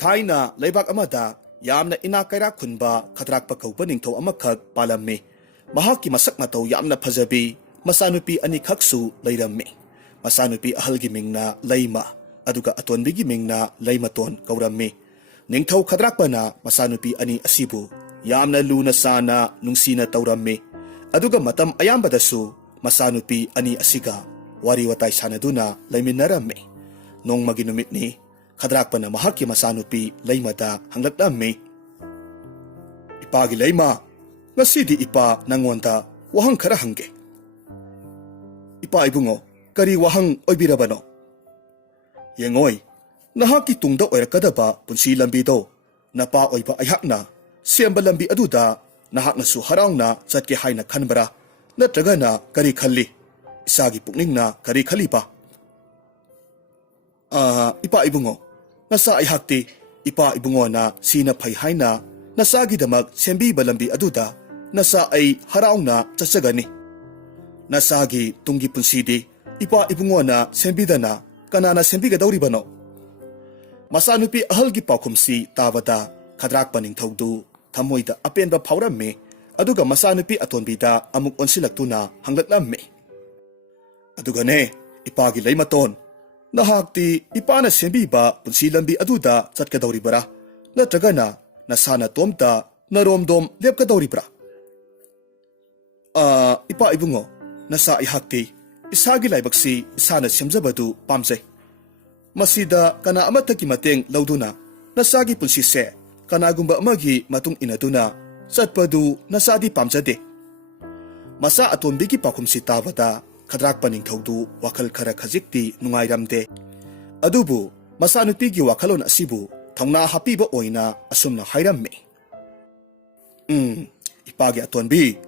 ꯊꯥꯏꯅ ꯂꯩꯕꯥꯛ ꯑꯃꯗ ꯌꯥꯝꯅ ꯏꯅꯥꯛ ꯀꯩꯔꯥꯛ ꯈꯨꯟꯕ ꯈꯗ꯭ꯔꯥꯛꯄ ꯀꯧꯕ ꯅꯤꯡꯊꯧ ꯑꯃꯈꯛ ꯄꯥꯜꯂꯝꯃꯤ꯫ ꯃꯍꯥꯛꯀꯤ ꯃꯁꯛ ꯃꯇꯧ ꯌꯥꯝꯅ ꯐꯖꯕꯤ ꯃꯆꯥꯅꯨꯄꯤ ꯑꯅꯤꯈꯛꯁꯨ ꯂꯩꯔꯝꯃꯤ꯫ ꯃꯆꯥꯅꯨꯄꯤ ꯑꯍꯜꯒꯤ ꯃꯤꯡꯅ ꯂꯩꯃ, ꯑꯗꯨꯒ ꯑꯇꯣꯟꯕꯤꯒꯤ ꯃꯤꯡꯅ ꯂꯩꯃꯇꯣꯟ ꯀꯧꯔꯝꯃꯤ꯫ ꯅꯤꯡꯊꯧ ꯈꯗ꯭ꯔꯥꯛꯄꯅ ꯃꯆꯥꯅꯨꯄꯤ ꯑꯅꯤ ꯑꯁꯤꯕꯨ ꯌꯥꯝꯅ ꯂꯨꯅ ꯆꯥꯅ ꯅꯨꯡꯁꯤꯅ ꯇꯧꯔꯝꯃꯤ꯫ ꯑꯗꯨꯒ ꯃꯇꯝ ꯑꯌꯥꯝꯕꯗꯁꯨ ꯃꯆꯥꯅꯨꯄꯤ ꯑꯅꯤ ꯑꯁꯤꯒ ꯋꯥꯔꯤ ꯋꯥꯇꯥꯏ ꯁꯥꯅꯗꯨꯅ ꯂꯩꯃꯤꯟꯅꯔꯝꯃꯤ꯫ ꯅꯣꯡꯃꯒꯤ ꯅꯨꯃꯤꯠꯅꯤ, ꯈꯗ꯭ꯔꯥꯛꯄꯅ ꯃꯍꯥꯛꯀꯤ ꯃꯆꯥꯅꯨꯄꯤ ꯂꯩꯃꯗ ꯍꯪꯂꯛꯂꯝꯃꯤ꯫ "ꯏꯄꯥꯒꯤ ꯂꯩꯃ, ꯉꯁꯤꯗꯤ ꯏꯄꯥ ꯅꯪꯉꯣꯟꯗ ꯋꯥꯍꯪ ꯈꯔ ꯍꯪꯒꯦ." "ꯏꯄꯥ ꯏꯕꯨꯡꯉꯣ, ꯀꯔꯤ ꯋꯥꯍꯪ ꯑꯣꯏꯕꯤꯔꯕꯅꯣ?" "ꯌꯦꯡꯉꯣꯏ, ꯅꯍꯥꯛꯀꯤ ꯇꯨꯡꯗ ꯑꯣꯏꯔꯛꯀꯗꯕ ꯄꯨꯟꯁꯤ ꯂꯝꯕꯤꯗꯣ ꯅꯄꯥ ꯑꯣꯏꯕ ꯑꯩꯍꯥꯛꯅ ꯁꯦꯝꯕ ꯂꯝꯕꯤ ꯑꯗꯨꯗ ꯅꯍꯥꯛꯅꯁꯨ ꯍꯔꯥꯎꯅ ꯆꯠꯀꯦ ꯍꯥꯏꯅ ꯈꯟꯕ꯭ꯔꯥ, ꯅꯠꯇ꯭ꯔꯒꯅ ꯀꯔꯤ ꯈꯜꯂꯤ? ꯏꯆꯥꯒꯤ ꯄꯨꯛꯅꯤꯡꯅ ꯀꯔꯤ ꯈꯜꯂꯤꯕ?" "ꯏꯄꯥ ꯏꯕꯨꯡꯉꯣ, ꯅꯆꯥ ꯑꯩꯍꯥꯛꯇꯤ ꯏꯄꯥ ꯏꯕꯨꯡꯉꯣꯅ ꯁꯤꯅ ꯐꯩ ꯍꯥꯏꯅ ꯅꯆꯥꯒꯤꯗꯃꯛ ꯁꯦꯝꯕꯤꯕ ꯂꯝꯕꯤ ꯑꯗꯨꯗ ꯅꯆꯥ ꯑꯩ ꯍꯔꯥꯎꯅ ꯆꯠꯆꯒꯅꯤ꯫ ꯅꯆꯥꯒꯤ ꯇꯨꯡꯒꯤ ꯄꯨꯟꯁꯤꯗꯤ ꯏꯄꯥ ꯏꯕꯨꯡꯉꯣꯅ ꯁꯦꯝꯕꯤꯗꯅ ꯀꯅꯥꯅ ꯁꯦꯝꯕꯤꯒꯗꯧꯔꯤꯕꯅꯣ?" ꯃꯆꯥꯅꯨꯄꯤ ꯑꯍꯜꯒꯤ ꯄꯥꯎꯈꯨꯝꯁꯤ ꯇꯥꯕꯗ ꯈꯗ꯭ꯔꯥꯛꯄ ꯅꯤꯡꯊꯧꯗꯨ ꯊꯃꯣꯏꯗ ꯑꯄꯦꯟꯕ ꯐꯥꯎꯔꯝꯃꯤ꯫ ꯑꯗꯨꯒ ꯃꯆꯥꯅꯨꯄꯤ ꯑꯇꯣꯟꯕꯤꯗ ꯑꯃꯨꯛ ꯑꯣꯟꯁꯤꯜꯂꯛꯇꯨꯅ ꯍꯪꯂꯛꯂꯝꯃꯤ꯫ "ꯑꯗꯨꯒꯅꯦ, ꯏꯄꯥꯒꯤ ꯂꯩꯃꯇꯣꯟ, ꯅꯍꯥꯛꯇꯤ ꯏꯄꯥꯅ ꯁꯦꯝꯕꯤꯕ ꯄꯨꯟꯁꯤ ꯂꯝꯕꯤ ꯑꯗꯨꯗ ꯆꯠꯀꯗꯧꯔꯤꯕꯔꯥ, ꯅꯠꯇ꯭ꯔꯒꯅ ꯅꯁꯥ ꯅꯇꯣꯝꯇ ꯅꯔꯣꯝꯗꯣꯝ ꯂꯦꯞꯀꯗꯧꯔꯤꯕ꯭ꯔꯥ?" "ꯏꯄꯥ ꯏꯕꯨꯡꯉꯣ, ꯅꯆꯥ ꯑꯩꯍꯥꯛꯇꯤ ꯏꯁꯥꯒꯤ ꯂꯥꯏꯕꯛꯁꯤ ꯏꯁꯥꯅ ꯁꯦꯝꯖꯕꯗꯨ ꯄꯥꯝꯖꯩ꯫ ꯃꯁꯤꯗ ꯀꯅꯥ ꯑꯃꯠꯇꯒꯤ ꯃꯇꯦꯡ ꯂꯧꯗꯨꯅ ꯅꯆꯥꯒꯤ ꯄꯨꯟꯁꯤꯁꯦ ꯀꯅꯥꯒꯨꯝꯕ ꯑꯃꯒꯤ ꯃꯇꯨꯡ ꯏꯟꯅꯗꯨꯅ ꯆꯠꯄꯗꯨ ꯅꯆꯥꯗꯤ ꯄꯥꯝꯖꯗꯦ." ꯃꯆꯥ ꯑꯇꯣꯟꯕꯤꯒꯤ ꯄꯥꯎꯈꯨꯝꯁꯤ ꯇꯥꯕꯗ ꯈꯗ꯭ꯔꯥꯛꯄ ꯅꯤꯡꯊꯧꯗꯨ ꯋꯥꯈꯜ ꯈꯔ ꯈꯖꯤꯛꯇꯤ ꯅꯨꯡꯉꯥꯏꯔꯝꯗꯦ꯫ ꯑꯗꯨꯕꯨ ꯃꯆꯥꯅꯨꯄꯤꯒꯤ ꯋꯥꯈꯜꯂꯣꯟ ꯑꯁꯤꯕꯨ ꯊꯧꯅꯥ ꯍꯥꯞꯄꯤꯕ ꯑꯣꯏꯅ ꯑꯁꯨꯝꯅ ꯍꯥꯏꯔꯝꯃꯤ꯫ "ꯏꯄꯥꯒꯤ ꯑꯇꯣꯟꯕꯤ,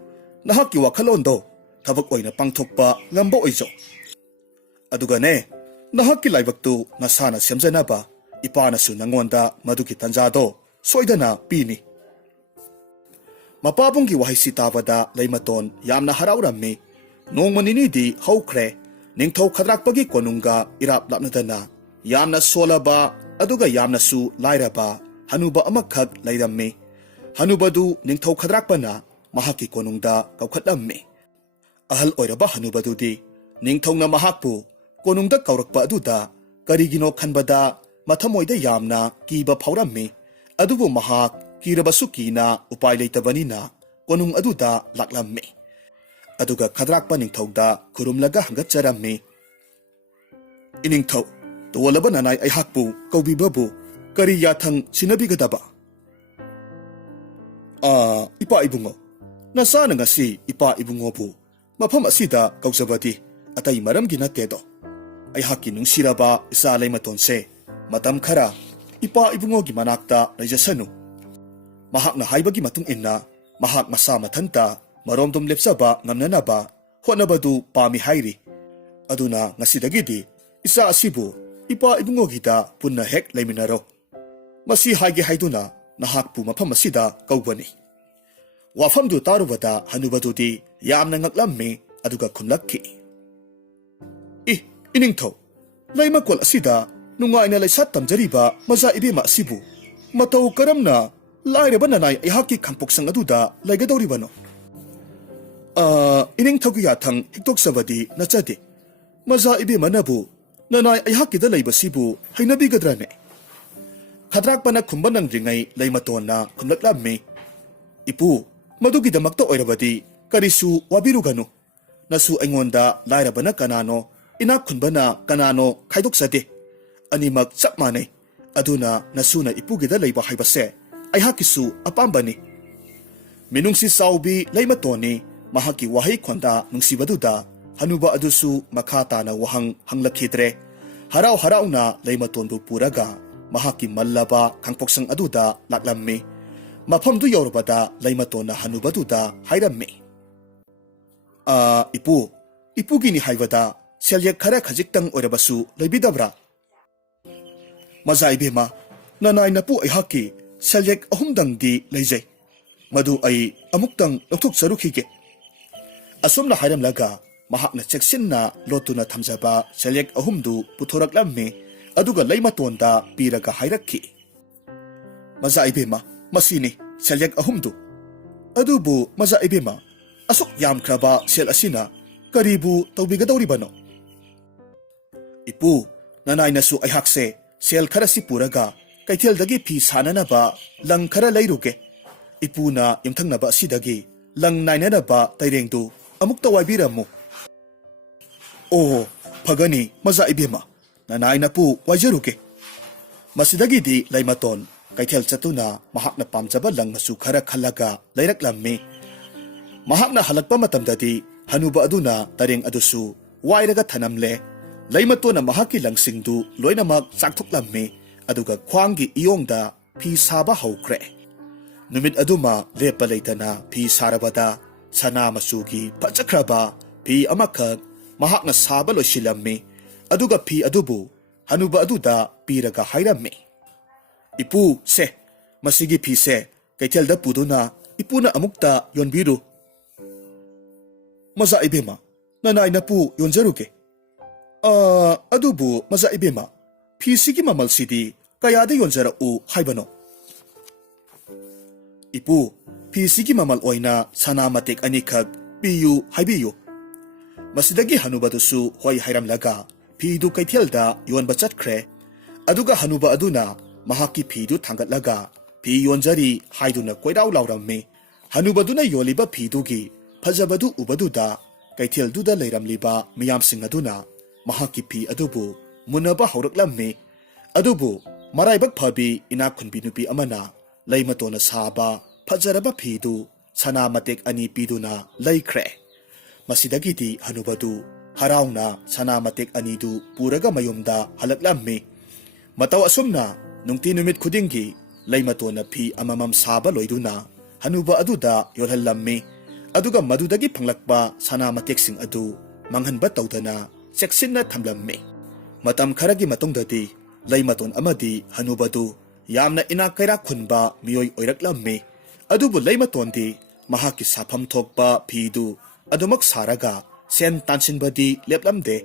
ꯅꯍꯥꯛꯀꯤ ꯋꯥꯈꯜꯂꯣꯟꯗꯣ ꯊꯕꯛ ꯑꯣꯏꯅ ꯄꯥꯡꯊꯣꯛꯄ ꯉꯝꯕ ꯑꯣꯏꯖꯧ꯫ ꯑꯗꯨꯒꯅꯦ, ꯅꯍꯥꯛꯀꯤ ꯂꯥꯏꯕꯛꯇꯨ ꯅꯁꯥꯅ ꯁꯦꯝꯖꯅꯕ ꯏꯄꯥꯅꯁꯨ ꯅꯪꯉꯣꯟꯗ ꯃꯗꯨꯒꯤ ꯇꯟꯖꯥꯗꯣ ꯁꯣꯏꯗꯅ ꯄꯤꯅꯤ." ꯃꯄꯥꯕꯨꯡꯒꯤ ꯋꯥꯍꯩꯁꯤ ꯇꯥꯕꯗ ꯂꯩꯃꯇꯣꯟ ꯌꯥꯝꯅ ꯍꯔꯥꯎꯔꯝꯃꯤ꯫ ꯅꯣꯡꯃ ꯅꯤꯅꯤꯗꯤ ꯍꯧꯈ꯭ꯔꯦ꯫ ꯅꯤꯡꯊꯧ ꯈꯗ꯭ꯔꯥꯛꯄꯒꯤ ꯀꯣꯅꯨꯡꯒ ꯏꯔꯥꯞ ꯂꯥꯞꯅꯗꯅ ꯌꯥꯝꯅ ꯁꯣꯜꯂꯕ ꯑꯗꯨꯒ ꯌꯥꯝꯅꯁꯨ ꯂꯥꯏꯔꯕ ꯍꯅꯨꯕ ꯑꯃꯈꯛ ꯂꯩꯔꯝꯃꯤ꯫ ꯍꯅꯨꯕꯗꯨ ꯅꯤꯡꯊꯧ ꯈꯗ꯭ꯔꯥꯛꯄꯅ ꯃꯍꯥꯛꯀꯤ ꯀꯣꯅꯨꯡꯗ ꯀꯧꯈꯠꯂꯝꯃꯤ꯫ ꯑꯍꯜ ꯑꯣꯏꯔꯕ ꯍꯅꯨꯕꯗꯨꯗꯤ ꯅꯤꯡꯊꯧꯅ ꯃꯍꯥꯛꯄꯨ ꯀꯣꯅꯨꯡꯗ ꯀꯧꯔꯛꯄ ꯑꯗꯨꯗ ꯀꯔꯤꯒꯤꯅꯣ ꯈꯟꯕꯗ ꯃꯊꯃꯣꯏꯗ ꯌꯥꯝꯅ ꯀꯤꯕ ꯐꯥꯎꯔꯝꯃꯤ꯫ ꯑꯗꯨꯕꯨ ꯃꯍꯥꯛ ꯀꯤꯔꯕꯁꯨ ꯀꯤꯅ ꯎꯄꯥꯏ ꯂꯩꯇꯕꯅꯤꯅ ꯀꯣꯅꯨꯡ ꯑꯗꯨꯗ ꯂꯥꯛꯂꯝꯃꯤ꯫ ꯑꯗꯨꯒ ꯈꯗ꯭ꯔꯥꯛꯄ ꯅꯤꯡꯊꯧꯗ ꯈꯨꯔꯨꯝꯂꯒ ꯍꯪꯒꯠꯆꯔꯝꯃꯤ꯫ "ꯏꯅꯤꯡꯊꯧ, ꯇꯣꯜꯂꯕ ꯅꯅꯥꯏ ꯑꯩꯍꯥꯛꯄꯨ ꯀꯧꯕꯤꯕꯕꯨ ꯀꯔꯤ ꯌꯥꯊꯪ ꯁꯤꯟꯅꯕꯤꯒꯗꯕ?" "ꯏꯄꯥ ꯏꯕꯨꯡꯉꯣ, ꯅꯆꯥꯅ ꯉꯁꯤ ꯏꯄꯥ ꯏꯕꯨꯡꯉꯣꯕꯨ ꯃꯐꯝ ꯑꯁꯤꯗ ꯀꯧꯖꯕꯗꯤ ꯑꯇꯩ ꯃꯔꯝꯒꯤ ꯅꯠꯇꯦꯗꯣ꯫ ꯑꯩꯍꯥꯛꯀꯤ ꯅꯨꯡꯁꯤꯔꯕ ꯏꯆꯥ ꯂꯩꯃꯇꯣꯟꯁꯦ ꯃꯇꯝ ꯈꯔ ꯏꯄꯥ ꯏꯕꯨꯡꯉꯣꯒꯤ ꯃꯅꯥꯛꯇ ꯂꯩꯖꯁꯅꯨ꯫ ꯃꯍꯥꯛꯅ ꯍꯥꯏꯕꯒꯤ ꯃꯇꯨꯡ ꯏꯟꯅ ꯃꯍꯥꯛ ꯃꯁꯥ ꯃꯊꯟꯇ ꯃꯔꯣꯝꯗꯣꯝ ꯂꯦꯞꯆꯕ ꯉꯝꯅꯅꯕ ꯍꯣꯠꯅꯕꯗꯨ ꯄꯥꯝꯃꯤ ꯍꯥꯏꯔꯤ꯫ ꯑꯗꯨꯅ ꯉꯁꯤꯗꯒꯤꯗꯤ ꯏꯆꯥ ꯑꯁꯤꯕꯨ ꯏꯄꯥ ꯏꯕꯨꯡꯉꯣꯒꯤꯗ ꯄꯨꯟꯅ ꯍꯦꯛ ꯂꯩꯃꯤꯟꯅꯔꯣ꯫ ꯃꯁꯤ ꯍꯥꯏꯒꯦ ꯍꯥꯏꯗꯨꯅ ꯅꯍꯥꯛꯄꯨ ꯃꯐꯝ ꯑꯁꯤꯗ ꯀꯧꯕꯅꯤ." ꯋꯥꯐꯝꯗꯨ ꯇꯥꯔꯨꯕꯗ ꯍꯅꯨꯕꯗꯨꯗꯤ ꯌꯥꯝꯅ ꯉꯛꯂꯝꯃꯤ꯫ ꯑꯗꯨꯒ ꯈꯨꯝꯂꯛꯈꯤ꯫ "ꯏꯅꯤꯡꯊꯧ, ꯂꯩꯃꯀꯣꯜ ꯑꯁꯤꯗ ꯅꯨꯡꯉꯥꯏꯅ ꯂꯩꯁꯥ ꯇꯝꯖꯔꯤꯕ ꯃꯆꯥ ꯏꯕꯦꯝꯃ ꯑꯁꯤꯕꯨ ꯃꯇꯧ ꯀꯔꯝꯅ ꯂꯥꯏꯔꯕ ꯅꯅꯥꯏ ꯑꯩꯍꯥꯛꯀꯤ ꯈꯥꯡꯄꯣꯛꯁꯪ ꯑꯗꯨꯗ ꯂꯩꯒꯗꯧꯔꯤꯕꯅꯣ?" "ꯏꯅꯤꯡꯊꯧꯒꯤ ꯌꯥꯊꯪ ꯍꯤꯛꯇꯣꯛꯆꯕꯗꯤ ꯅꯠꯆꯗꯦ꯫ ꯃꯆꯥ ꯏꯕꯦꯝꯃꯅꯕꯨ ꯅꯅꯥꯏ ꯑꯩꯍꯥꯛꯀꯤꯗ ꯂꯩꯕꯁꯤꯕꯨ ꯍꯩꯅꯕꯤꯒꯗ꯭ꯔꯅꯦ?" ꯈꯗ꯭ꯔꯥꯛꯄꯅ ꯈꯨꯝꯕ ꯅꯪꯗ꯭ꯔꯤꯉꯩ ꯂꯩꯃꯇꯣꯟꯅ ꯈꯨꯝꯂꯛꯂꯝꯃꯤ꯫ "ꯏꯄꯨ, ꯃꯗꯨꯒꯤꯗꯃꯛꯇ ꯑꯣꯏꯔꯕꯗꯤ ꯀꯔꯤꯁꯨ ꯋꯥꯕꯤꯔꯨꯒꯅꯨ꯫ ꯅꯁꯨ ꯑꯩꯉꯣꯟꯗ ꯂꯥꯏꯔꯕꯅ ꯀꯅꯥꯅꯣ, ꯏꯅꯥꯛ ꯈꯨꯟꯕꯅ ꯀꯅꯥꯅꯣ ꯈꯥꯏꯗꯣꯛꯆꯗꯦ꯫ ꯑꯅꯤꯃꯛ ꯆꯞ ꯃꯥꯟꯅꯩ꯫ ꯑꯗꯨꯅ ꯅꯁꯨꯅ ꯏꯄꯨꯒꯤꯗ ꯂꯩꯕ ꯍꯥꯏꯕꯁꯦ ꯑꯩꯍꯥꯛꯀꯤꯁꯨ ꯑꯄꯥꯝꯕꯅꯤ." ꯃꯤꯅꯨꯡꯁꯤ ꯆꯥꯎꯕꯤ ꯂꯩꯃꯇꯣꯟꯅꯤ꯫ ꯃꯍꯥꯛꯀꯤ ꯋꯥꯍꯩ ꯈꯣꯟꯗꯥ ꯅꯨꯡꯁꯤꯕꯗꯨꯗ ꯍꯅꯨꯕ ꯑꯗꯨꯁꯨ ꯃꯈꯥ ꯇꯥꯅ ꯋꯥꯍꯪ ꯍꯪꯂꯛꯈꯤꯗ꯭ꯔꯦ꯫ ꯍꯔꯥꯎ ꯍꯔꯥꯎꯅ ꯂꯩꯃꯇꯣꯟꯕꯨ ꯄꯨꯔꯒ ꯃꯍꯥꯛꯀꯤ ꯃꯜꯂꯕ ꯈꯥꯡꯄꯣꯛꯁꯪ ꯑꯗꯨꯗ ꯂꯥꯛꯂꯝꯃꯤ꯫ ꯃꯐꯝꯗꯨ ꯌꯧꯔꯕꯗ ꯂꯩꯃꯇꯣꯟꯅ ꯍꯅꯨꯕꯗꯨꯗ ꯍꯥꯏꯔꯝꯃꯤ꯫ "ꯏꯄꯨ, ꯏꯄꯨꯒꯤꯅꯤ ꯍꯥꯏꯕꯗ ꯁꯦꯜꯌꯦꯛ ꯈꯔ ꯈꯖꯤꯛꯇꯪ ꯑꯣꯏꯔꯕꯁꯨ ꯂꯩꯕꯤꯗꯕ꯭ꯔꯥ?" "ꯃꯆꯥ ꯏꯕꯦꯝꯃ, ꯅꯅꯥꯏ ꯅꯄꯨ ꯑꯩꯍꯥꯛꯀꯤ ꯁꯦꯜꯌꯦꯛ 3ꯗꯪꯗꯤ ꯂꯩꯖꯩ꯫ ꯃꯗꯨ ꯑꯩ ꯑꯃꯨꯛꯇꯪ ꯂꯧꯊꯣꯛꯆꯔꯨꯈꯤꯒꯦ." ꯑꯁꯨꯝꯅ ꯍꯥꯏꯔꯝꯂꯒ ꯃꯍꯥꯛꯅ ꯆꯦꯛꯁꯤꯟꯅ ꯂꯣꯠꯇꯨꯅ ꯊꯝꯖꯕ ꯁꯦꯜꯌꯦꯛ 3ꯗꯨ ꯄꯨꯊꯣꯔꯛꯂꯝꯃꯤ꯫ ꯑꯗꯨꯒ ꯂꯩꯃꯇꯣꯟꯗ ꯄꯤꯔꯒ ꯍꯥꯏꯔꯛꯈꯤ꯫ Maza ibema, masini, selyak ahumdu. Adubu, maza ibema, asok yam kraba sel asina, karibu taubigadawribano. Ipu, nanay nasu ay hakse, sel kara si puraga, kaitil dagi pi sana na ba, lang kara layruge. Ipu na yung na ba si dagi, lang nay na ba tayrengdu, amuk tawabira mo. Oh, pagani, maza ibema, nanay na po wajaruge. Masidagi di laymaton, kaitil sa na mahak na pamjaba lang masu kara kalaga layrak lammi. Mahak na halagpa matamdadi, hanuba aduna taring adusu, wairaga tanamle, laymato na mahaki lang singdu loy na mag saktok lammi, aduga kwanggi iyongda pi saba haukre. Numit aduma lepalayta na pi sarabada, sana masugi patsakraba, pi amakag, mahak na saba loy silammi, aduga pi adubu, hanuba aduda piraga hayrammi. Ipu se, masigi pi se, kaitil da pudo na, ipu na amukta yon biru. Maza ibema, nanay na po yon jaruge. Adubu maza ibema, pi sige mamal sidi, kaya de yon jara u haibano. Ipu, pi sige mamal oy na sanamatik anikag, piyu haibiyu. Masidagi hanuba dusu hoy hayram laga, pi du kaitil da yon bachat kre, aduga hanuba aduna, mahaki pidu tanggat laga, pi yon jari haidu na kwaidaw laurammi, hanuba duna yoliba pidugi, Pajabadu ubaduda, kaitil duda layramliba miyam singaduna, mahaki pi adubu, munaba hauraklammi, adubu, maraybag pabi inakun binupi amana, laymato na saba, pajaraba pidu, sanamatik ani pidu na laykre. Masidagiti hanubadu, haraw na sanamatik anidu puraga mayumda halaklammi. Mataw asum na, nung tinumit kudingi, laymato na pi amamam saba loyduna, hanuba aduda yolhalammi, aduga madudagi panglakpa sanamatik sing adu, manghanba tawdana, seksin na tamlammi. Matam karagi matongdadi, laymaton amadi hanubadu, yamna inakaira kunba miyoy oiraklammi, adubu laymaton di, mahaki sapam tokpa pidu, adumak saraga, sen tansinbadi leplamde,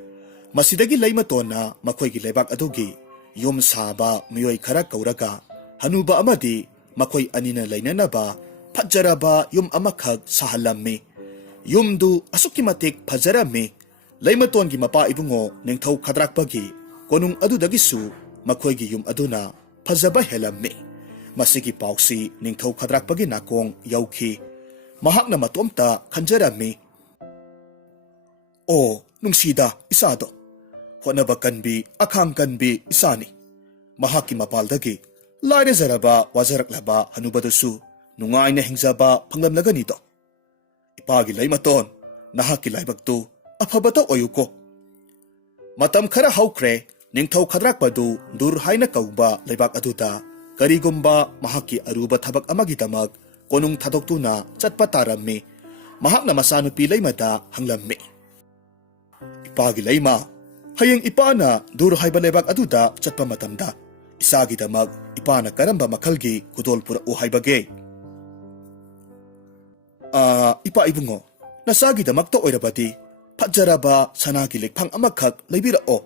masidagi laymaton na makoy laybak adugi, yum saba miyoy kara kauraga, hanuba amadi, makoy anina laynana ba, pajaraba yum amakag sahalammi. Yumdu asukimatik pajarami, laymaton gi mapa ibungo ning thaw khadrakpagi, konung adu dagisu, makoy gi yum aduna, pajaba helammi. Masigi pauksi ning thaw khadrakpagi nakong yauki, mahak na matomta kanjarami. O, nung sida, isado. Honaba kanbi, akang kanbi, isani. Mahaki mapaldagi, layre zaraba, wazaraklaba, hanubadusu, nungay na hingzaba panglamlaga nito. Ipagi laymaton, nahaki laybagtu, apabataw oyuko. Matam kara haukre, ning thaw khadrakpadu, durhay na kauba laybak aduda, karigumba mahaki aruba tabak amagidamag, konung tadoktu na chatpatarami, mahak na masanupi laymada hanglammi. Ipagi layma, hayang ipana, durhay ba laybak aduda chatpamatamda, isagi damag, ipana karamba makalgi, kudol pura uhay bagay. Ipaibungo, nasagi damak to oirabadi, pajaraba sanagi likpang amakak laybira o.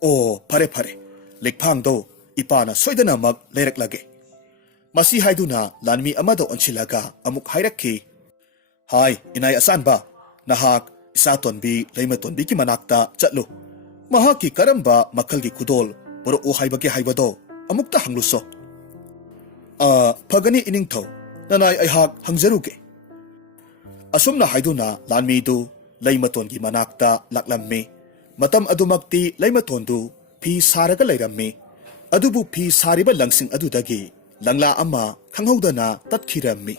O, pare-pare, likpang do, ipana soydana mag layrak lagi. Masihay do na lanmi amado ang silaga amuk hayraki. Hay, inay asan ba? Nahak, isaton bi laymaton bi kimanakta chatlo. Mahaki karamba makalgi kudol, puro uhay bagi haybado, amuk ta hangluso. Pagani ining to, nanay ay hak hangzaruge. Asum na haydo na lanmi do, laymaton gi manakta laklammi. Matam adumagti laymaton do, pi saraga layrammi. Adubu pi sariba langsing adudagi, langla ama kanghawda na tatkirammi.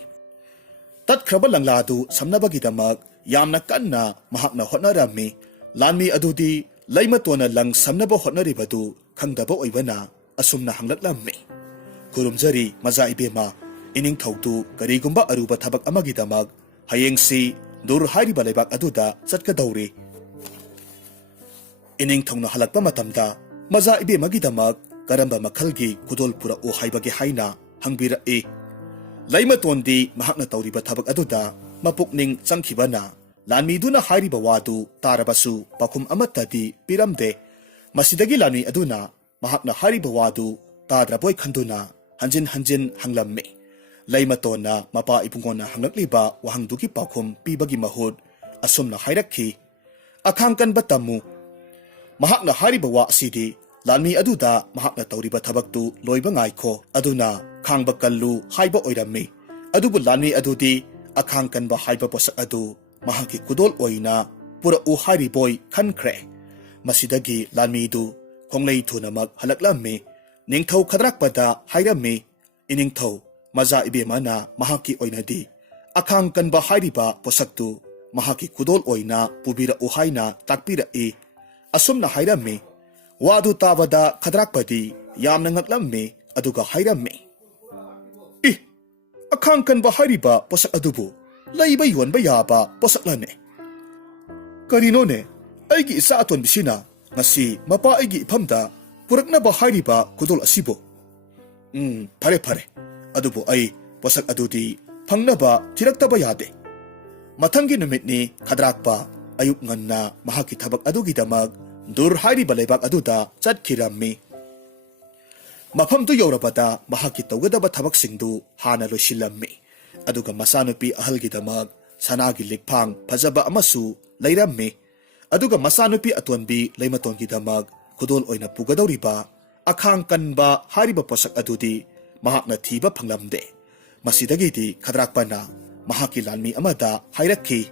Tatkraba langla do samnabagi damag, yamna kanna mahak na hotnarammi. Lanmi adudi, laymaton na lang samnaba hotnaribado, kangdaba oyba na, asum na hanglatlammi. Kurumjari maza ibema, ining tawtu karigumba aruba tabak amagidamag, hayeng si durhari balaybak aduda satkadawri. Ining tawng na halagpa matamda, maza ibe magidamag, karamba makalgi kudol pura o haybagi hayna, hangbira e. Laymaton di mahak na tawriba tabak aduda, mapukning sangkiba na, lanmi na hari bawadu, tarabasu, pakum amatta di piramde, masidagi lanmi aduna, mahak na hari bawadu, tadraboy kanduna, hanjin hanjin hanglamme. Laimatona mapa ibungona hanglakliba wahangdugi pakhum pibagi mahut asumna hairakhi. Akhangkan batamu. Mahakna hariba wa asidi lanmi aduda mahakna tauriba thabaktu loiba ngaikho aduna khangba kallu haiba oirammi. Adubu lanmi adudi akhangkan ba haiba posak adu mahaki kudol oina pura u hariboi khankre. Masidagi lanmi du konglei thunamak halaklammi. Ningthau khadrakpada hairammi. Iningthau maza ibemana mahaki oinadi akhangkan ba hariba posaktu mahaki kudol oina pubira u haina takpira e asumna hairammi. Wadu tabada khadrakpadi yamna ngaklammi aduga hairammi. Akhangkan ba hariba posak adubu laiba yonba yaba posaklane. Karino ne aigi isa aton bisina ngasi mapa aigi iphamda purakna ba hariba kudol asibo. Pare pare adubu ai posak adudi phangnaba thiraktaba yade. Mathangi numitni khadrakpa ayuk nganna mahaki thabak adugi damag dur hariba leibak aduda chatkirammi. Mafamdu yorabada mahaki tawgadaba thabak singdu hana loisillammi. Aduga masanupi ahalgi damag sanagi likphang phajaba amasu leirammi. Aduga masanupi atonbi leimatongi damag kudol oina pugadawriba akhangkan ba hariba posak adudi mahakna thiba phanglamde. Masidagidi khadrakpana mahaki lanmi amada hairakhi.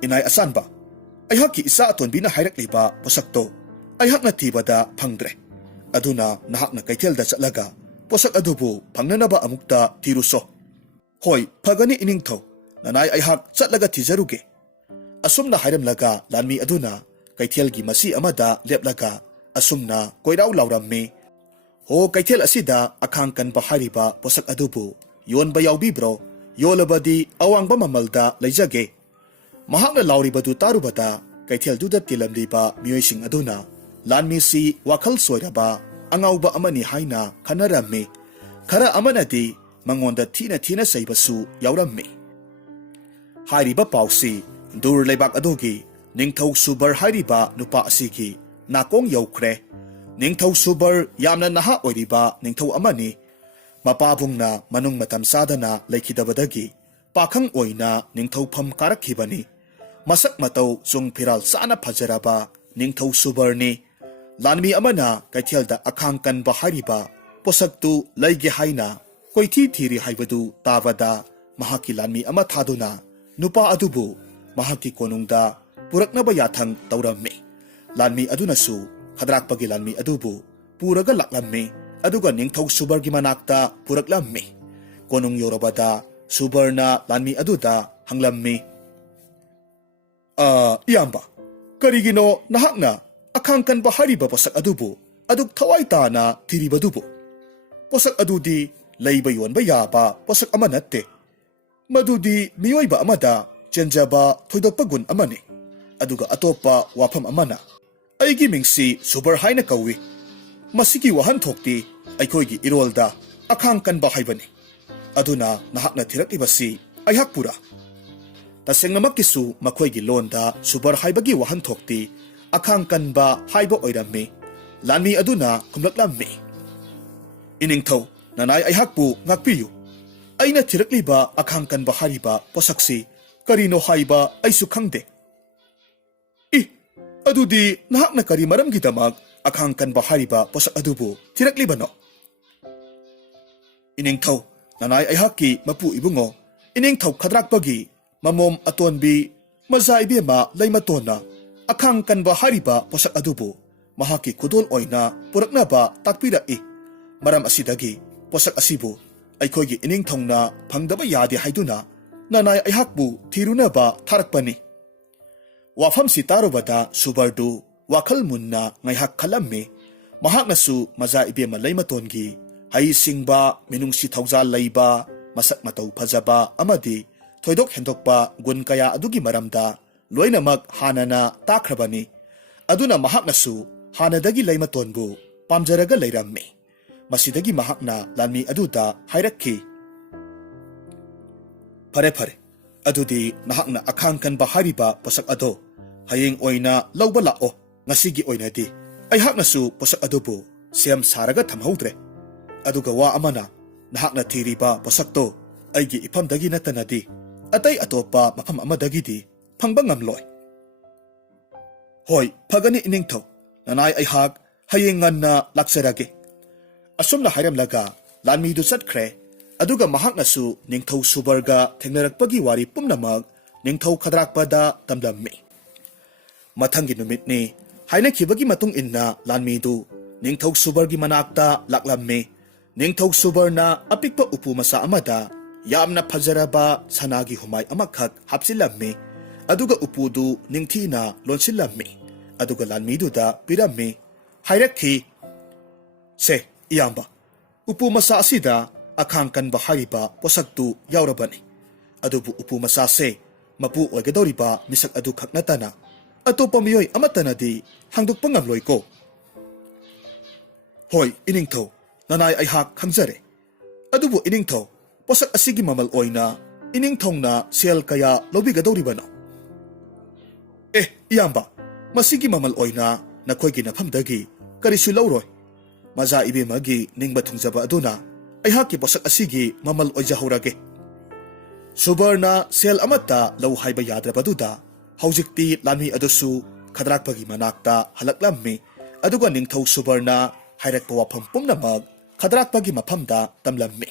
Inay asan ba? Ayhaki isa atonbi na hairakliba posakto ayhakna thibada phangdre. Aduna nahakna kaithelda chatlaga posak adubu phangnanaba amukta thiruso. Hoi phagani iningtho nanay ayhak chatlaga thijaruge. Asumna hairamlaga lanmi aduna kaithelgi masi amada leplaga asumna koiraw lawrammi. Ho kaithel asida akhangkan ba hariba posak adubu yonba yawbibro yolabadi awangba mamalda leijage. Mahakna lawribadu tarubada kaithel duda tilamliba miyoising aduna lanmi si wakhal soiraba angawba amani haina khanarammi. Khara amanadi mangonda thina thina saibasu yawrammi. Hariba pausi dur leibak adogi ningthau subar hariba nupa asigi nakong yawkre. Ningthau subar yamna naha oiriba ningthau amani mapabungna manung matam sadana leikidabadagi pakhang oina ningthau pham karakhibani. Masak matau sung phiral sana phajaraba ningthau subarni. Lanmi amana kaithelda akhangkan ba hariba posaktu leige haina koithi thiri haibadu tabada mahaki lanmi ama thaduna nupa adubu mahaki konungda puraknaba yathang taurammi. Lanmi adunasu khadrakpagi lanmi adubu puraga laklammi aduga ningthau subargi manakta puraklammi. Konung yorobada subarna lanmi aduda hanglammi. Iyamba karigino nahakna akhangkan ba hariba posak adubu aduk thawai tana thiribadubu. Posak adudi leiba yonba yaba posak ama natte. Madudi miyoiba amada chenjaba thoidokpa gun amani. Aduga atopa wafam amana aigi mingsi subar haina kawi. Masigi wahan thokti aikoigi irolda akhangkan ba haibani. Aduna nahakna thirakibasi ayhakpura. Tasengnamakkisu makhoigi londa subar haibagi wahan thokti akhangkan ba haiba oirammi. Lanmi aduna kumlaklammi. Iningthau nanay ayhakpu ngakpiyu. Aina thirakliba akhangkan ba hariba posaksi karino haiba aisu khangde. Adudi nahakna kari maramgi damag akhangkan ba hariba posak adubu thiraklibano. Iningthau nanay ayhaki mapu ibungo iningthau khadrakpagi mamom atonbi maza ibema leimatona akhangkan ba hariba posak adubu mahaki kudol oina puraknaba takpira e. Maram asidagi posak asibu aikoigi iningthongna phangdaba yade haiduna nanay ayhakbu thirunaba tharakpani. Wafam si tarubada subardu wakhal munna ngaihak khalammi. Mahaknasu maza ibema leimatongi hai singba minungsi thaujal leiba masak matau phajaba amadi thoidok hendokpa gun kaya adugi maramda loinamak hanana takhrabani. Aduna mahaknasu hanadagi leimatonbu pamjaraga leirammi. Masidagi mahakna lanmi aduda hairakhi. Pare pare adudi nahakna akhangkan ba hariba posak ado hayeng oina lawba lao ngasigi oinadi ayhaknasu posak adobu ꯁꯦꯝ ꯁꯥꯔꯒ ꯊꯝꯍꯧꯗ꯭ꯔꯦ ꯑꯗꯨꯒ ꯋꯥ ꯑꯃꯅ ꯅꯍꯥꯛꯅ ꯊꯤꯔꯤꯕ ꯄꯣꯠꯁꯛꯇꯣ ꯑꯩꯒꯤ ꯏꯐꯝꯗꯒꯤ ꯅꯠꯇꯅꯗꯤ ꯑꯇꯩ ꯑꯇꯣꯞꯄ ꯃꯐꯝ ꯑꯃꯗꯒꯤꯗꯤ ꯐꯪꯕ ꯉꯝꯂꯣꯏ ꯍꯣꯏ ꯐꯒꯅꯤ ꯏꯅꯤꯡꯊꯧ ꯅꯅꯥꯏ ꯑꯩꯍꯥꯛ ꯍꯌꯦꯡ ꯉꯟꯅ ꯂꯥꯛꯆꯔꯒꯦ ꯑꯁꯨꯝꯅ ꯍꯥꯏꯔꯝꯂꯒ ꯂꯥꯟꯃꯤꯗꯨ ꯆꯠꯈ꯭ꯔꯦ ꯑꯗꯨꯒ ꯃꯍꯥꯛꯅꯁꯨ ꯅꯤꯡꯊꯧ ꯁꯨꯕꯔꯒ ꯊꯦꯡꯅꯔꯛꯄꯒꯤ ꯋꯥꯔꯤ ꯄꯨꯝꯅꯃꯛ ꯅꯤꯡꯊꯧ ꯈꯗ꯭ꯔꯥꯛꯄꯗ ꯇꯝꯂꯝꯃꯤ ꯃꯊꯪꯒꯤ ꯅꯨꯃꯤꯠꯅꯤ ꯍꯥꯏꯅꯈꯤꯕꯒꯤ ꯃꯇꯨꯡ ꯏꯟꯅ ꯂꯥꯟꯃꯤꯗꯨ ꯅꯤꯡꯊꯧ ꯁꯨꯕꯔꯒꯤ ꯃꯅꯥꯛꯇ ꯂꯥꯛꯂꯝꯃꯤ ꯅꯤꯡꯊꯧ ꯁꯨꯕꯔꯅ ꯑꯄꯤꯛꯄ ꯎꯄꯨ ꯃꯆꯥ ꯑꯃꯗ ꯌꯥꯝꯅ ꯐꯖꯔꯕ ꯁꯅꯥꯒꯤ ꯍꯨꯃꯥꯏ ꯑꯃꯈꯛ ꯍꯥꯞꯆꯤꯜꯂꯝꯃꯤ ꯑꯗꯨꯒ ꯎꯄꯨꯗꯨ ꯅꯤꯡꯊꯤꯅ ꯂꯣꯟꯁꯤꯜꯂꯝꯃꯤ ꯑꯗꯨꯒ ꯂꯥꯟꯃꯤꯗꯨꯗ ꯄꯤꯔꯝꯃꯤ ꯍꯥꯏꯔꯛꯈꯤ ꯁꯦ ꯏꯌꯥꯝꯕ ꯎꯄꯨ ꯃꯆꯥ ꯑꯁꯤꯗ ꯑꯈꯥꯡ ꯀꯟꯕ ꯍꯥꯏꯔꯤꯕ ꯄꯣꯠꯁꯛꯇꯨ ꯌꯥꯎꯔꯕꯅꯤ ꯑꯗꯨꯕꯨ ꯎꯄꯨ ꯃꯆꯥꯁꯦ ꯃꯄꯨ ꯑꯣꯏꯒꯗꯧꯔꯤꯕ ꯃꯤꯁꯛ ꯑꯗꯨ ꯈꯛ ꯅꯠꯇꯅ ꯑꯇꯣꯞꯄ ꯃꯤꯑꯣꯏ ꯑꯃꯠꯇꯅꯗꯤ ꯍꯥꯡꯗꯣꯛꯄ ꯉꯝꯂꯣꯏꯀꯣ ꯍꯣꯏ ꯏꯅꯤꯡꯊꯧ ꯅꯅꯥꯏ ꯑꯩꯍꯥꯛ ꯈꯪꯖꯔꯦ ꯑꯗꯨꯕꯨ ꯏꯅꯤꯡꯊꯧ ꯄꯣꯠꯁꯛ ꯑꯁꯤꯒꯤ ꯃꯃꯜ ꯑꯣꯏꯅ ꯏꯅꯤꯡꯊꯧꯅ ꯁꯦꯜ ꯀꯌꯥ ꯂꯧꯕꯤꯒꯗꯧꯔꯤꯕꯅꯣ ꯏꯌꯥꯝꯕ ꯃꯁꯤꯒꯤ ꯃꯃꯜ ꯑꯣꯏꯅ ꯅꯈꯣꯏꯒꯤ ꯅꯐꯝꯗꯒꯤ ꯀꯔꯤꯁꯨ ꯂꯧꯔꯣꯏ ꯃꯖꯥ ꯏꯕꯦꯝꯃꯒꯤ ꯅꯤꯡꯕ ꯊꯨꯡꯖꯕ ꯑꯗꯨꯅ ꯑꯩꯍꯥꯛꯀꯤ ꯄꯣꯠꯁꯛ ꯑꯁꯤꯒꯤ ꯃꯃꯜ ꯑꯣꯏꯖꯍꯧꯔꯒꯦ ꯁꯨꯕꯔꯅ ꯁꯦꯜ ꯑꯃꯠꯇ ꯂꯧ ꯍꯥꯏꯕ ꯌꯥꯗ꯭ꯔꯕꯗꯨꯗ ꯍꯧꯖꯤꯛꯇꯤ ꯂꯥꯟꯃꯤ ꯑꯗꯨꯁꯨ ꯈꯗ꯭ꯔꯥꯛꯄꯒꯤ ꯃꯅꯥꯛꯇ ꯍꯜꯂꯛꯂꯝꯃꯤ ꯑꯗꯨꯒ ꯅꯤꯡꯊꯧ ꯁꯨꯕꯔꯅ ꯍꯥꯏꯔꯛꯄ ꯋꯥꯐꯝ ꯄꯨꯝꯅꯃꯛ ꯈꯗ꯭ꯔꯥꯛꯄꯒꯤ ꯃꯐꯝꯗ ꯇꯝꯂꯝꯃꯤ